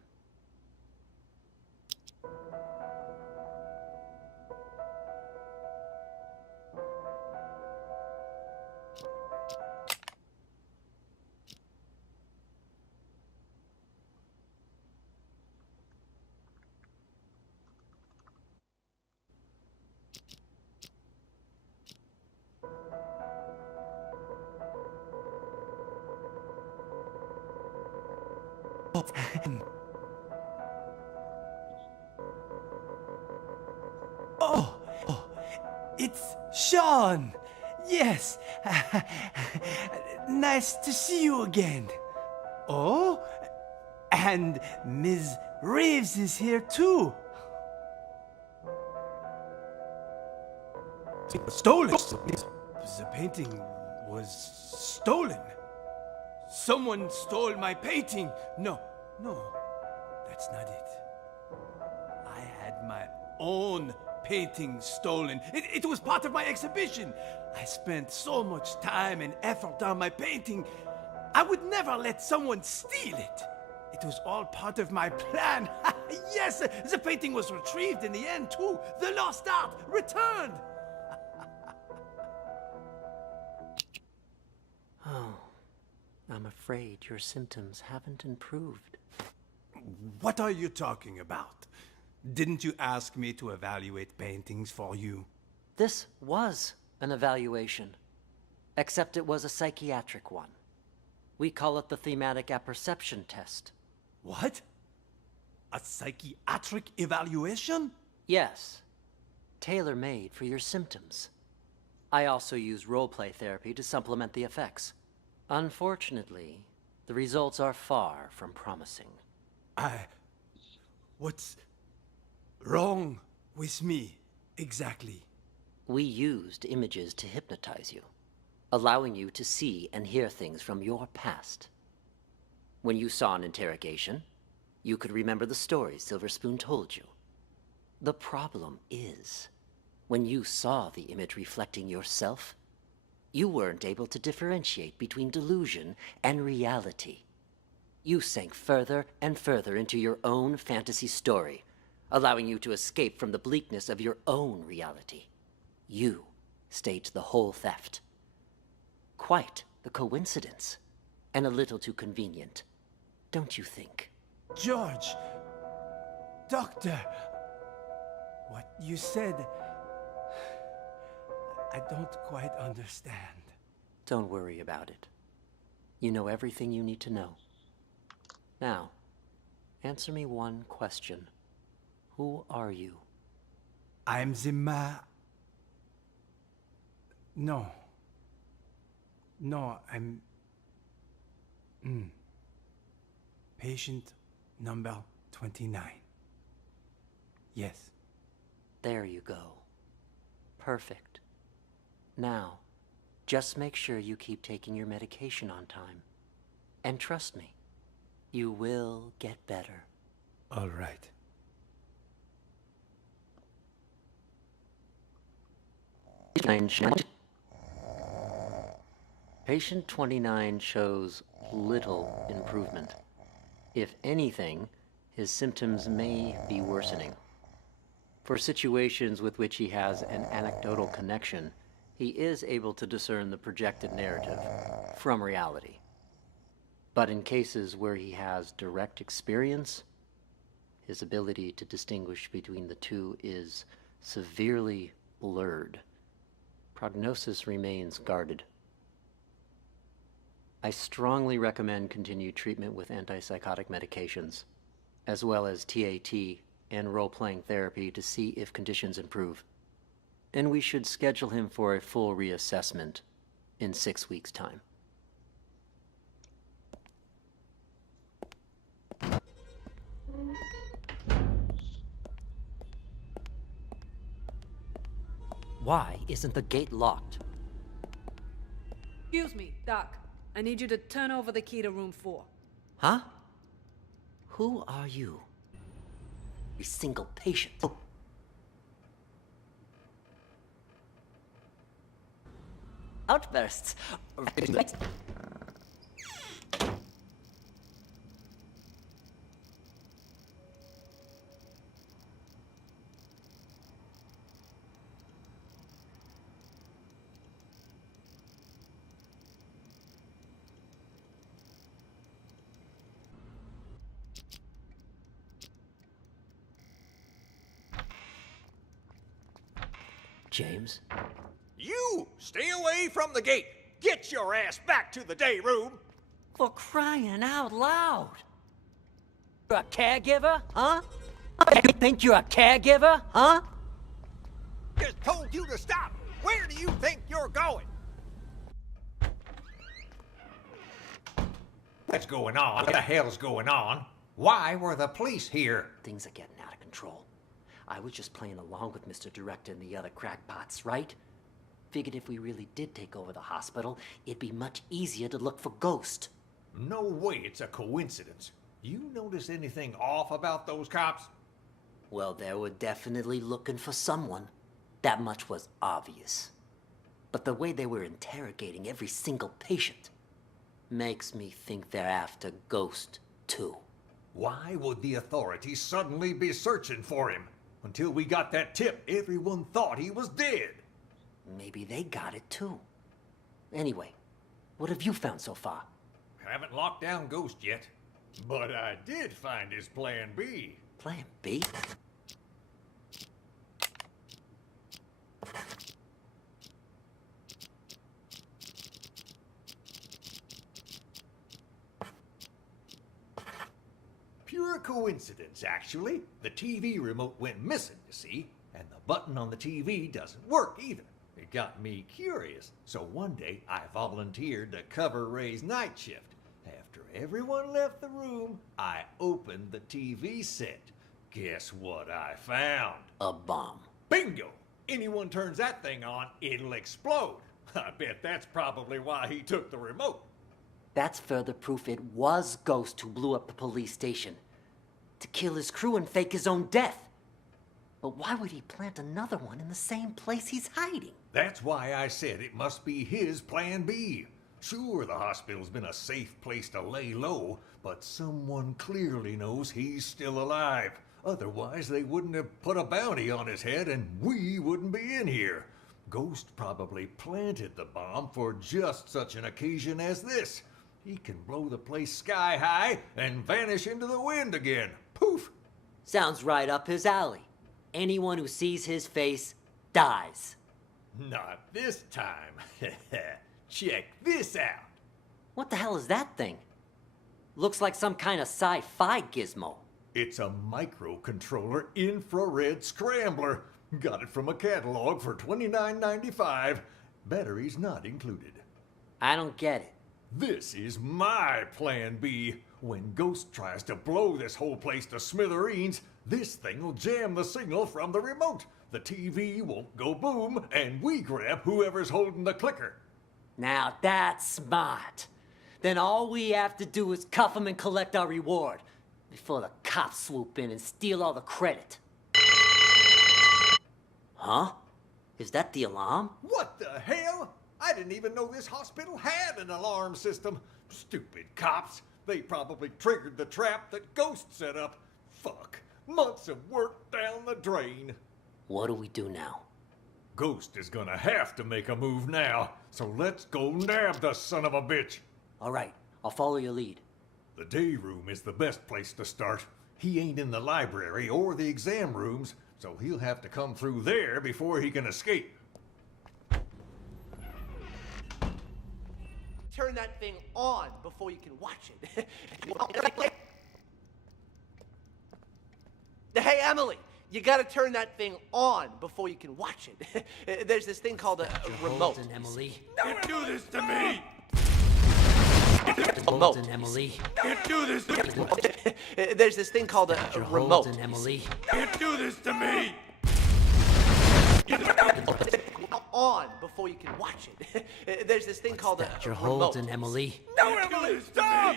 Oh, it's Sean! Yes! Nice to see you again. Oh, and Ms. Reeves is here too. Stolen? The painting was stolen. Someone stole my painting. No, that's not it. I had my own painting stolen. It was part of my exhibition. I spent so much time and effort on my painting. I would never let someone steal it. It was all part of my plan. Yes, the painting was retrieved in the end too. The lost art returned. Oh, I'm afraid your symptoms haven't improved. What are you talking about? Didn't you ask me to evaluate paintings for you? This was an evaluation, except it was a psychiatric one. We call it the thematic apperception test. What? A psychiatric evaluation? Yes, tailor-made for your symptoms. I also use role-play therapy to supplement the effects. Unfortunately, the results are far from promising. What's wrong with me, exactly? We used images to hypnotize you, allowing you to see and hear things from your past. When you saw an interrogation, you could remember the stories Silver Spoon told you. The problem is, when you saw the image reflecting yourself, you weren't able to differentiate between delusion and reality. You sank further and further into your own fantasy story, allowing you to escape from the bleakness of your own reality. You staged the whole theft. Quite the coincidence, and a little too convenient, don't you think? George! Doctor! What you said... I don't quite understand. Don't worry about it. You know everything you need to know. Now, answer me one question. Who are you? I'm the No. No, I'm... Patient number 29. Yes. There you go. Perfect. Now, just make sure you keep taking your medication on time. And trust me, you will get better. All right. Patient 29 shows little improvement. If anything, his symptoms may be worsening. For situations with which he has an anecdotal connection, he is able to discern the projected narrative from reality. But in cases where he has direct experience, his ability to distinguish between the two is severely blurred. Prognosis remains guarded. I strongly recommend continued treatment with antipsychotic medications, as well as TAT and role-playing therapy to see if conditions improve. And we should schedule him for a full reassessment in 6 weeks' time. Why isn't the gate locked? Excuse me, Doc. I need you to turn over the key to room 4. Huh? Who are you? A single patient. Oh. Outbursts. James? You! Stay away from the gate! Get your ass back to the day room! For crying out loud! You're a caregiver, huh? You think you're a caregiver, huh? Just told you to stop! Where do you think you're going? What's going on? What the hell's going on? Why were the police here? Things are getting out of control. I was just playing along with Mr. Director and the other crackpots, right? Figured if we really did take over the hospital, it'd be much easier to look for Ghost. No way it's a coincidence. You notice anything off about those cops? Well, they were definitely looking for someone. That much was obvious. But the way they were interrogating every single patient makes me think they're after Ghost, too. Why would the authorities suddenly be searching for him? Until we got that tip, everyone thought he was dead. Maybe they got it, too. Anyway, what have you found so far? Haven't locked down Ghost yet. But I did find his plan B. Plan B? Pure coincidence, actually. The TV remote went missing, you see, and the button on the TV doesn't work either. It got me curious, so one day I volunteered to cover Ray's night shift. After everyone left the room, I opened the TV set. Guess what I found? A bomb. Bingo! Anyone turns that thing on, it'll explode. I bet that's probably why he took the remote. That's further proof it was Ghost who blew up the police station. To kill his crew and fake his own death. But why would he plant another one in the same place he's hiding? That's why I said it must be his plan B. Sure, the hospital's been a safe place to lay low, but someone clearly knows he's still alive. Otherwise, they wouldn't have put a bounty on his head and we wouldn't be in here. Ghost probably planted the bomb for just such an occasion as this. He can blow the place sky high and vanish into the wind again. Poof! Sounds right up his alley. Anyone who sees his face dies. Not this time. Check this out. What the hell is that thing? Looks like some kind of sci-fi gizmo. It's a microcontroller infrared scrambler. Got it from a catalog for $29.95. Batteries not included. I don't get it. This is my plan B. When Ghost tries to blow this whole place to smithereens, this thing will jam the signal from the remote. The TV won't go boom, and we grab whoever's holding the clicker. Now that's smart. Then all we have to do is cuff him and collect our reward. before the cops swoop in and steal all the credit. Huh? Is that the alarm? What the hell? I didn't even know this hospital had an alarm system. Stupid cops. They probably triggered the trap that Ghost set up. Fuck. Months of work down the drain. What do we do now? Ghost is gonna have to make a move now, so let's go nab the son of a bitch. All right, I'll follow your lead. The day room is the best place to start. He ain't in the library or the exam rooms, so he'll have to come through there before he can escape. Turn that thing on before you can watch it. Hey, Emily, you gotta turn that thing on before you can watch it. There's this thing called a remote. Holden, Emily. Don't do this to me! Holden, Emily. Can't do this to me! There's this thing called a remote. Holden, Emily. Can't do this to me! On before you can watch it. There's this thing called a You're remote. Holden, Emily. No, Emily, stop!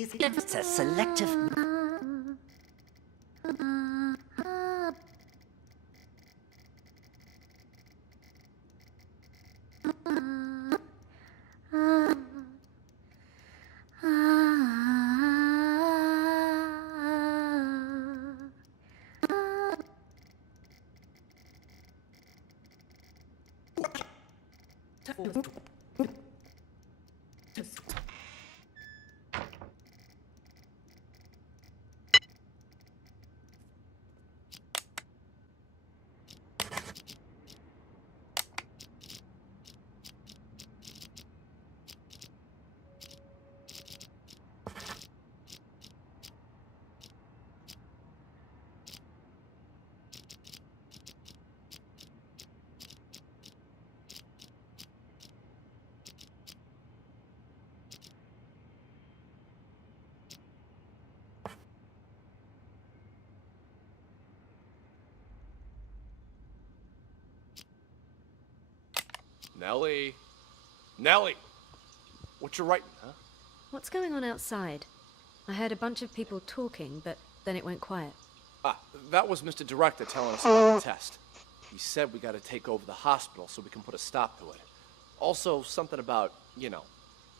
It's a selective. Nellie. Nellie! What you writing, huh? What's going on outside? I heard a bunch of people talking, but then it went quiet. Ah, that was Mr. Director telling us about the test. He said we gotta take over the hospital so we can put a stop to it. Also, something about, you know,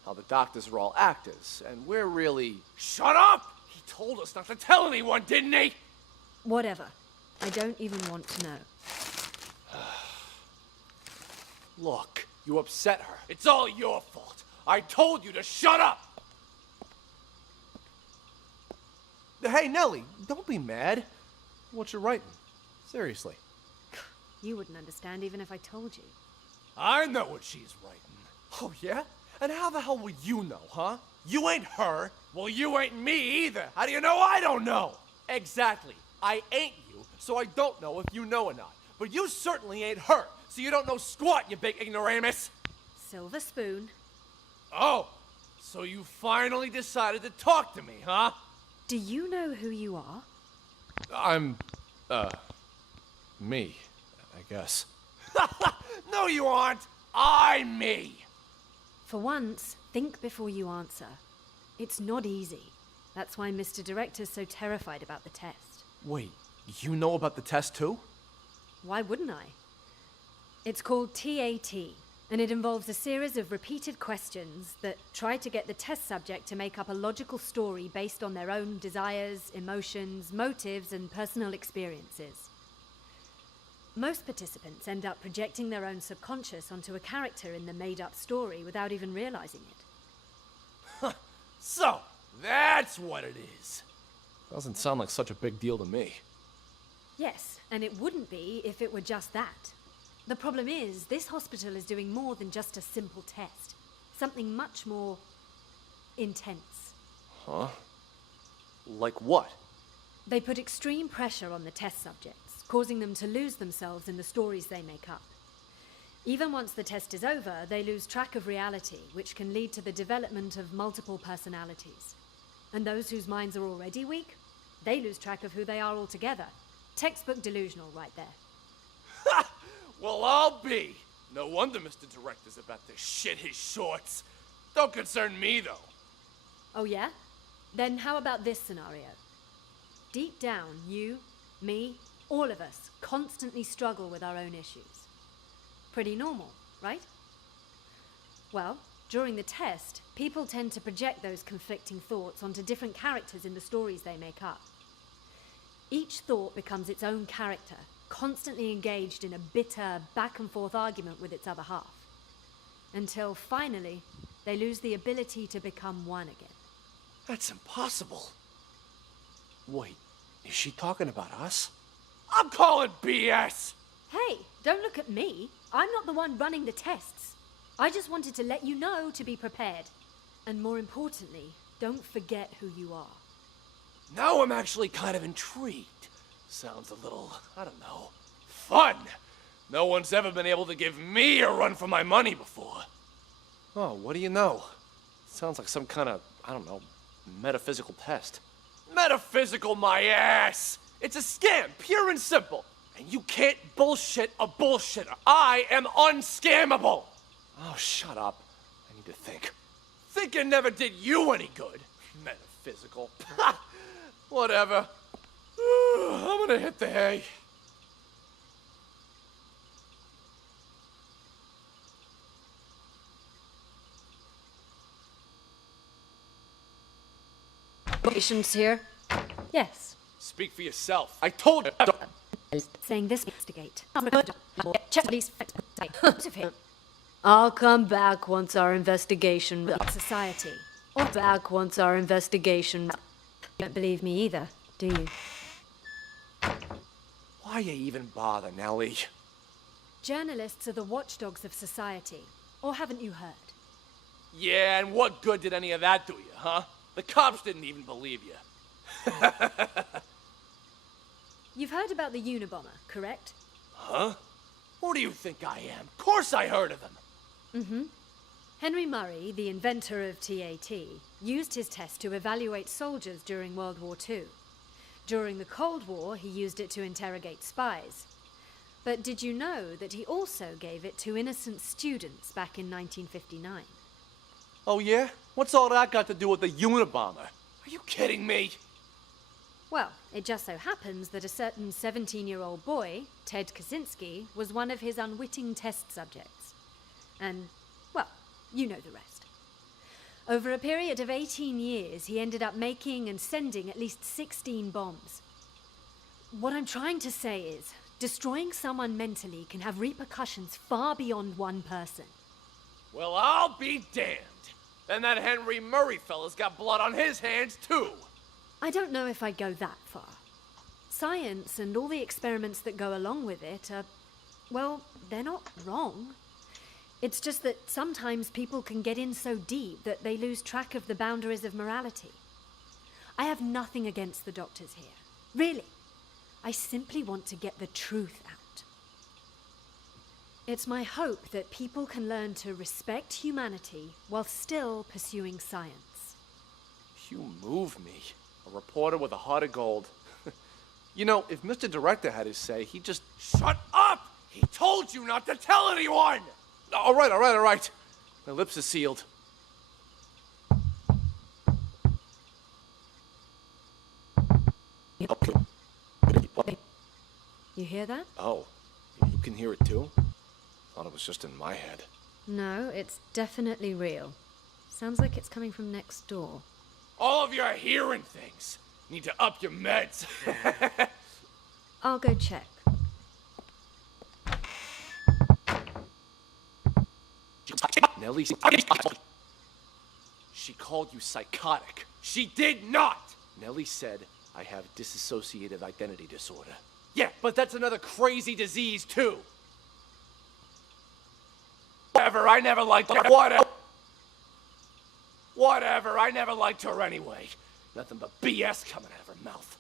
how the doctors are all actors, and we're really... Shut up! He told us not to tell anyone, didn't he? Whatever. I don't even want to know. Look, you upset her. It's all your fault. I told you to shut up! Hey, Nellie, don't be mad. What you writing? Seriously. You wouldn't understand even if I told you. I know what she's writing. Oh, yeah? And how the hell will you know, huh? You ain't her. Well, you ain't me either. How do you know I don't know? Exactly. I ain't you, so I don't know if you know or not. But you certainly ain't her, so you don't know squat, you big ignoramus. Silver spoon. Oh, so you finally decided to talk to me, huh? Do you know who you are? I'm, me, I guess. No, you aren't. I'm me. For once, think before you answer. It's not easy. That's why Mr. Director's so terrified about the test. Wait, you know about the test too? Why wouldn't I? It's called TAT, and it involves a series of repeated questions that try to get the test subject to make up a logical story based on their own desires, emotions, motives, and personal experiences. Most participants end up projecting their own subconscious onto a character in the made-up story without even realizing it. So, that's what it is. Doesn't sound like such a big deal to me. Yes, and it wouldn't be if it were just that. The problem is, this hospital is doing more than just a simple test. Something much more intense. Huh? Like what? They put extreme pressure on the test subjects, causing them to lose themselves in the stories they make up. Even once the test is over, they lose track of reality, which can lead to the development of multiple personalities. And those whose minds are already weak, they lose track of who they are altogether. Textbook delusional right there. Ha! Well, I'll be. No wonder Mr. Director's about to shit his shorts. Don't concern me, though. Oh yeah? Then how about this scenario? Deep down, you, me, all of us constantly struggle with our own issues. Pretty normal, right? Well, during the test, people tend to project those conflicting thoughts onto different characters in the stories they make up. Each thought becomes its own character, constantly engaged in a bitter, back-and-forth argument with its other half. Until, finally, they lose the ability to become one again. That's impossible. Wait, is she talking about us? I'm calling BS! Hey, don't look at me. I'm not the one running the tests. I just wanted to let you know to be prepared. And more importantly, don't forget who you are. Now I'm actually kind of intrigued. Sounds a little, I don't know, fun. No one's ever been able to give me a run for my money before. Oh, what do you know? Sounds like some kind of, I don't know, metaphysical test. Metaphysical my ass! It's a scam, pure and simple. And you can't bullshit a bullshitter. I am unscammable. Oh, shut up. I need to think. Thinking never did you any good. Metaphysical. Whatever. I'm gonna hit the hay. Patients here? Yes. Speak for yourself. I told you. Saying this investigate. Check police. I'll come back once our investigation society. Or back once our investigation. You don't believe me either, do you? Why you even bother, Nellie? Journalists are the watchdogs of society. Or haven't you heard? Yeah, and what good did any of that do you, huh? The cops didn't even believe you. You've heard about the Unabomber, correct? Huh? Who do you think I am? Of course I heard of him. Mm-hmm. Henry Murray, the inventor of TAT, used his test to evaluate soldiers during World War II. During the Cold War, he used it to interrogate spies. But did you know that he also gave it to innocent students back in 1959? Oh yeah? What's all that got to do with the Unabomber? Are you kidding me? Well, it just so happens that a certain 17-year-old boy, Ted Kaczynski, was one of his unwitting test subjects. And, well, you know the rest. Over a period of 18 years, he ended up making and sending at least 16 bombs. What I'm trying to say is, destroying someone mentally can have repercussions far beyond one person. Well, I'll be damned. Then that Henry Murray fella's got blood on his hands, too. I don't know if I'd go that far. Science and all the experiments that go along with it are, well, they're not wrong. It's just that sometimes people can get in so deep that they lose track of the boundaries of morality. I have nothing against the doctors here. Really. I simply want to get the truth out. It's my hope that people can learn to respect humanity while still pursuing science. You move me. A reporter with a heart of gold. You know, if Mr. Director had his say, he'd just... Shut up! He told you not to tell anyone! All right. My lips are sealed. You hear that? Oh, you can hear it too? Thought it was just in my head. No, it's definitely real. Sounds like it's coming from next door. All of your hearing things. Need to up your meds. I'll go check. Nellie, she called you psychotic. She did not! Nellie said I have dissociative identity disorder. Yeah, but that's another crazy disease, too. Whatever, I never liked her. Whatever, I never liked her anyway. Nothing but BS coming out of her mouth.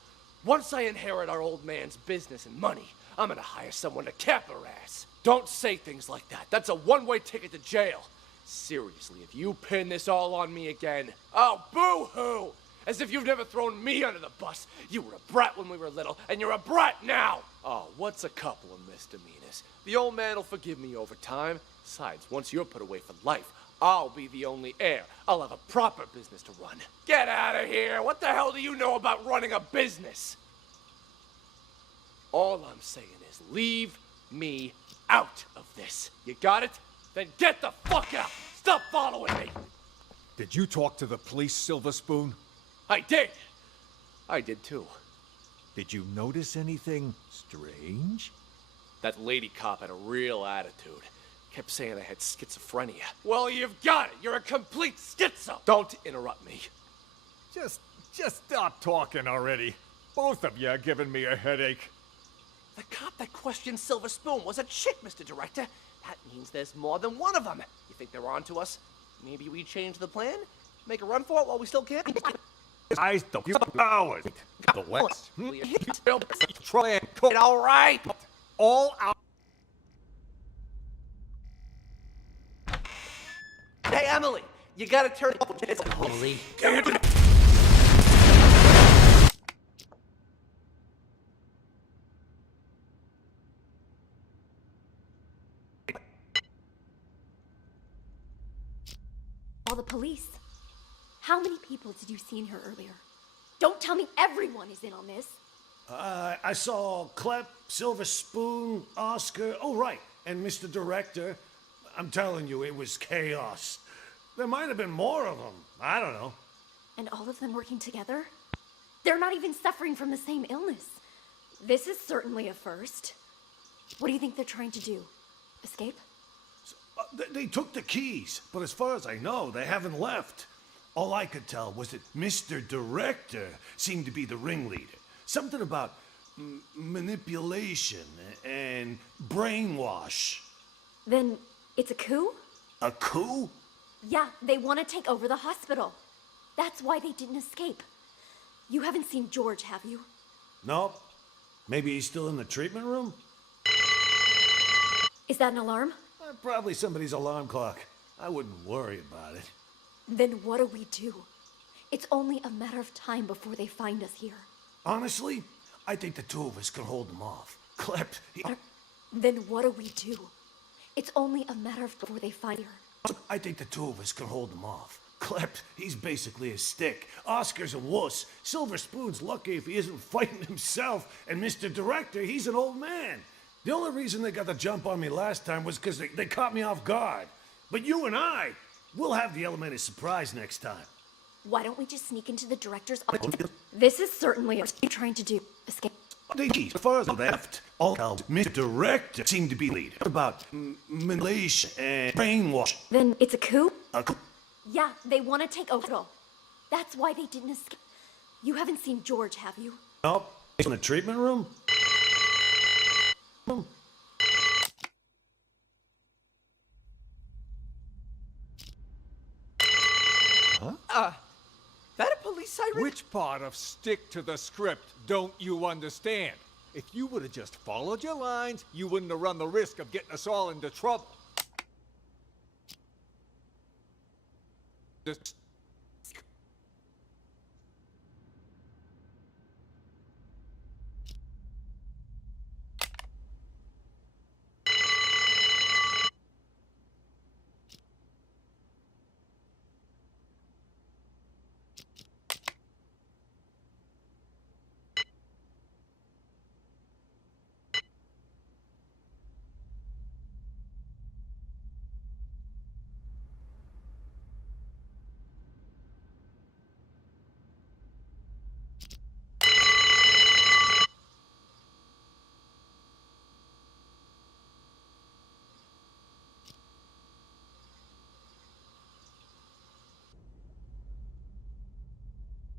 Once I inherit our old man's business and money, I'm gonna hire someone to cap her ass. Don't say things like that. That's a one-way ticket to jail. Seriously, if you pin this all on me again, oh, boo-hoo! As if you've never thrown me under the bus. You were a brat when we were little, and you're a brat now! Oh, what's a couple of misdemeanors? The old man will forgive me over time. Besides, once you're put away for life, I'll be the only heir. I'll have a proper business to run. Get out of here! What the hell do you know about running a business? All I'm saying is leave me out of this. You got it? Then get the fuck out! Stop following me! Did you talk to the police, Silver Spoon? I did! I did too. Did you notice anything strange? That lady cop had a real attitude. Kept saying I had schizophrenia. Well, you've got it! You're a complete schizo! Don't interrupt me. Just stop talking already. Both of you are giving me a headache. The cop that questioned Silver Spoon was a chick, Mr. Director. That means there's more than one of them. You think they're on to us? Maybe we change the plan? Make a run for it while we still can? Eyes don't give hours. The West. Try and All right! all out. Hey, Emily! You gotta turn... Holy. All the police. How many people did you see in here earlier? Don't tell me everyone is in on this. I saw Clep, Silver Spoon, Oscar. Oh, right. And Mr. Director. I'm telling you, it was chaos. There might have been more of them. I don't know. And all of them working together? They're not even suffering from the same illness. This is certainly a first. What do you think they're trying to do? Escape? They took the keys, but as far as I know, they haven't left. All I could tell was that Mr. Director seemed to be the ringleader. Something about manipulation and brainwash. Then it's a coup? A coup? Yeah, they want to take over the hospital. That's why they didn't escape. You haven't seen George, have you? Nope. Maybe he's still in the treatment room? Is that an alarm? Probably somebody's alarm clock. I wouldn't worry about it. Then what do we do? It's only a matter of time before they find us here. Honestly, I think the two of us can hold them off. Clep, Then what do we do? It's only a matter of before they find her. I think the two of us can hold them off. Clep, he's basically a stick. Oscar's a wuss. Silver Spoon's lucky if he isn't fighting himself. And Mr. Director, he's an old man. The only reason they got the jump on me last time was because they caught me off guard. But you and I, we'll have the element of surprise next time. Why don't we just sneak into the director's office? This is certainly what you're trying to do. Escape. As far as left, all Mr. Director seemed to be lead about manipulation and brainwash. Then it's a coup? A coup? Yeah, they want to take over. That's why they didn't escape. You haven't seen George, have you? Nope. He's in the treatment room? That a police siren? Which part of stick to the script don't you understand? If you would have just followed your lines, you wouldn't have run the risk of getting us all into trouble. Just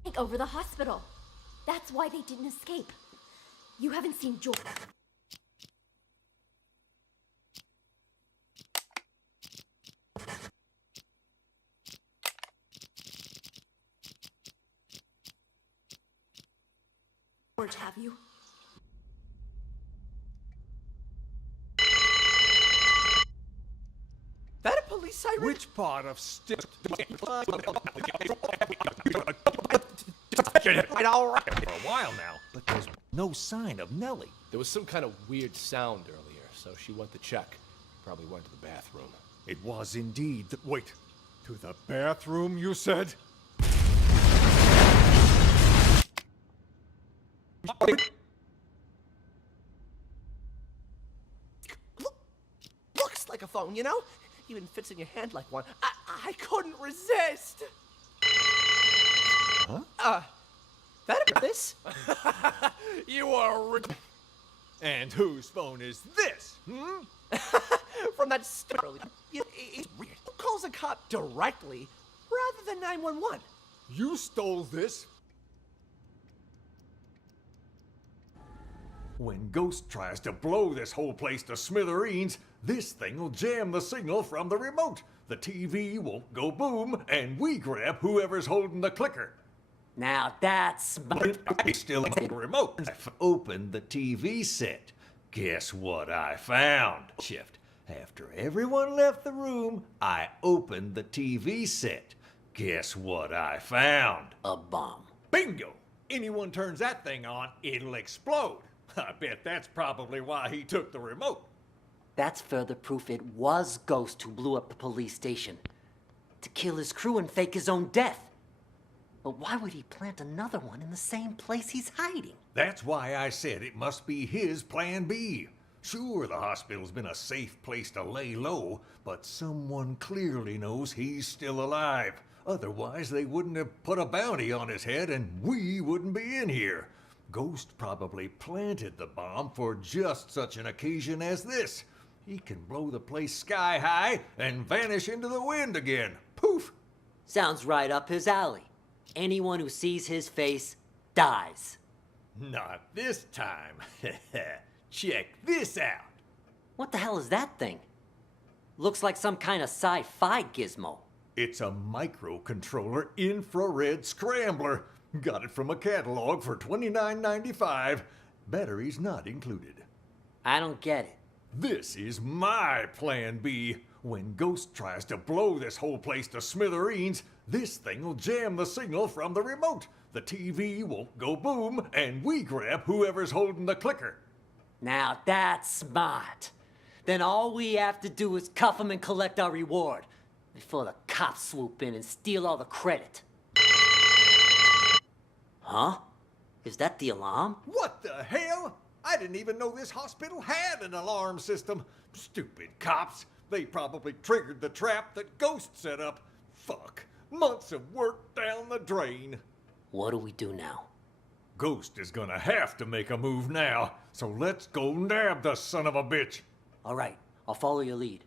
Take over the hospital. That's why they didn't escape. You haven't seen George. charge, have you? That a police siren? Which part of still? Right, all right. For a while now, but there's no sign of Nellie. There was some kind of weird sound earlier, so she went to check. Probably went to the bathroom. It was indeed. Wait, to the bathroom, you said? Looks like a phone, you know? Even fits in your hand like one. I couldn't resist. Huh? This? You are And whose phone is this? Hmm? From that earlier. It's weird. Who calls a cop directly rather than 911? You stole this? When Ghost tries to blow this whole place to smithereens, this thing will jam the signal from the remote. The TV won't go boom, and we grab whoever's holding the clicker. Now that's I still have the remote. I've opened the TV set. Guess what I found? Shift. After everyone left the room, I opened the TV set. Guess what I found? a bomb. Bingo! Anyone turns that thing on, it'll explode. I bet that's probably why he took the remote. That's further proof it was Ghost who blew up the police station. To kill his crew and fake his own death. But why would he plant another one in the same place he's hiding? That's why I said it must be his plan B. Sure, the hospital's been a safe place to lay low, but someone clearly knows he's still alive. Otherwise, they wouldn't have put a bounty on his head and we wouldn't be in here. Ghost probably planted the bomb for just such an occasion as this. He can blow the place sky high and vanish into the wind again. Poof! Sounds right up his alley. Anyone who sees his face dies. Not this time. Check this out. What the hell is that thing? Looks like some kind of sci-fi gizmo. It's a microcontroller infrared scrambler. Got it from a catalog for $29.95. Batteries not included. I don't get it. This is my plan B. When Ghost tries to blow this whole place to smithereens, this thing will jam the signal from the remote. The TV won't go boom, and we grab whoever's holding the clicker. Now that's smart. Then all we have to do is cuff him and collect our reward before the cops swoop in and steal all the credit. Huh? Is that the alarm? What the hell? I didn't even know this hospital had an alarm system. Stupid cops. They probably triggered the trap that Ghost set up. Fuck. Months of work down the drain. What do we do now? Ghost is gonna have to make a move now, so let's go nab the son of a bitch. All right, I'll follow your lead.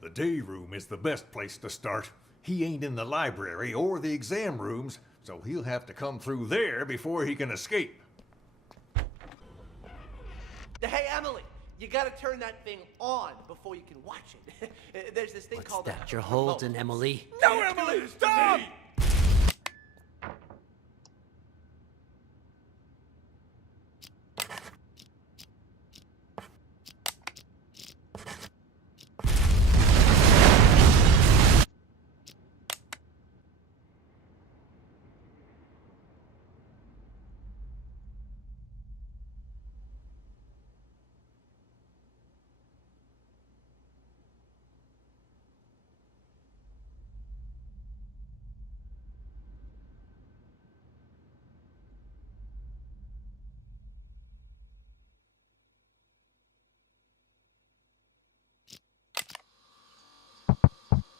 The day room is the best place to start. He ain't in the library or the exam rooms, so he'll have to come through there before he can escape. Hey, Emily, you gotta turn that thing on before you can watch it. There's this thing What's called that a you're remote. holding, Emily? No, Emily, stop!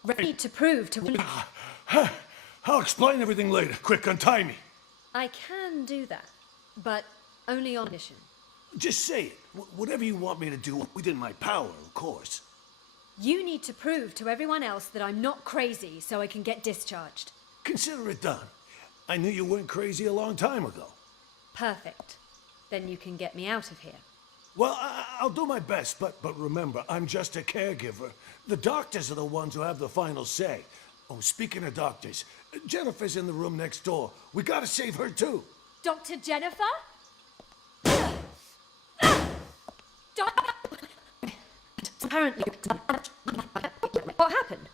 Ready to prove to... I'll explain everything later. Quick, untie me. I can do that, but only on mission. Just say it. Whatever you want me to do, within my power, of course. You need to prove to everyone else that I'm not crazy so I can get discharged. Consider it done. I knew you weren't crazy a long time ago. Perfect. Then you can get me out of here. Well, I'll do my best, but remember, I'm just a caregiver. The doctors are the ones who have the final say. Oh, speaking of doctors, Jennifer's in the room next door. We gotta save her too. Dr. Jennifer? Apparently. What happened?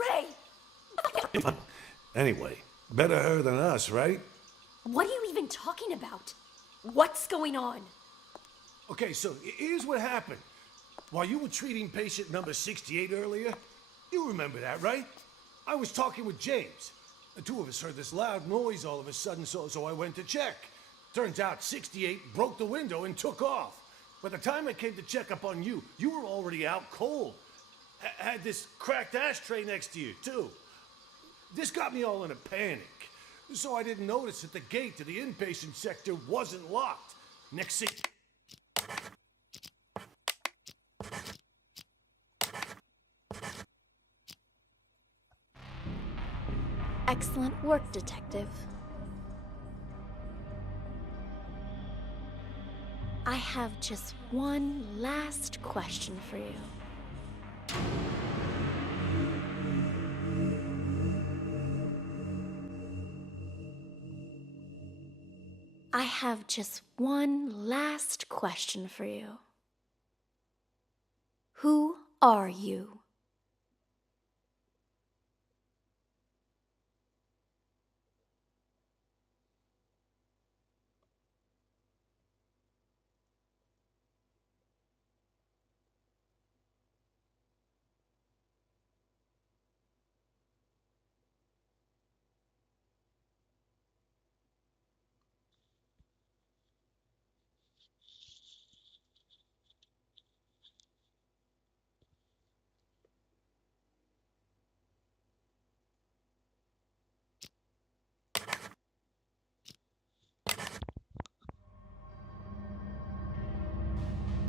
Ray! Anyway, better her than us, right? What are you even talking about? What's going on? Okay, so here's what happened. While you were treating patient number 68 earlier, you remember that, right? I was talking with James. The two of us heard this loud noise all of a sudden, so I went to check. Turns out 68 broke the window and took off. By the time I came to check up on you, you were already out cold. Had this cracked ashtray next to you, too. This got me all in a panic. So I didn't notice that the gate to the inpatient sector wasn't locked. Next thing... Excellent work, Detective. I have just one last question for you. I have just one last question for you. Who are you?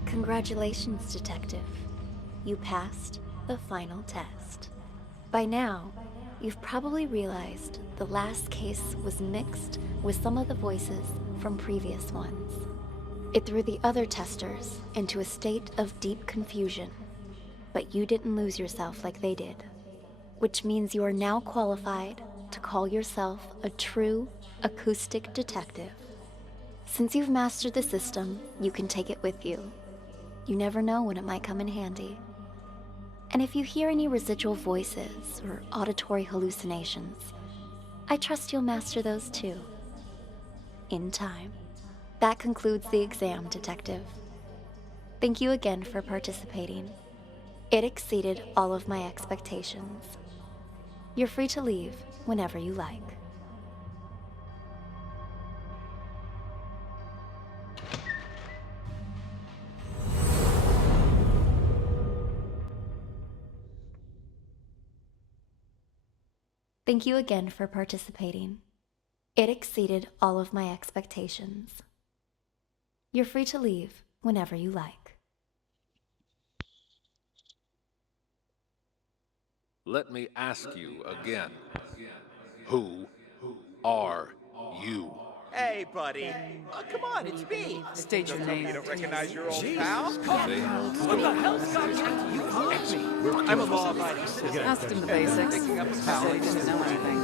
Congratulations, Detective. You passed the final test. By now, you've probably realized the last case was mixed with some of the voices from previous ones. It threw the other testers into a state of deep confusion, but you didn't lose yourself like they did, which means you are now qualified to call yourself a true acoustic detective. Since you've mastered the system, you can take it with you. You never know when it might come in handy. And if you hear any residual voices or auditory hallucinations, I trust you'll master those too. In time. That concludes the exam, Detective. Thank you again for participating. It exceeded all of my expectations. You're free to leave whenever you like. Thank you again for participating. It exceeded all of my expectations. You're free to leave whenever you like. Let me ask you again. Who are you? Hey, buddy. Come on, it's me. State your name. You don't recognize your old pal? What the hell's got you? You called me. I'm a law-abiding citizen. Asked him the basics. Picking up a Said pal. he didn't know anything.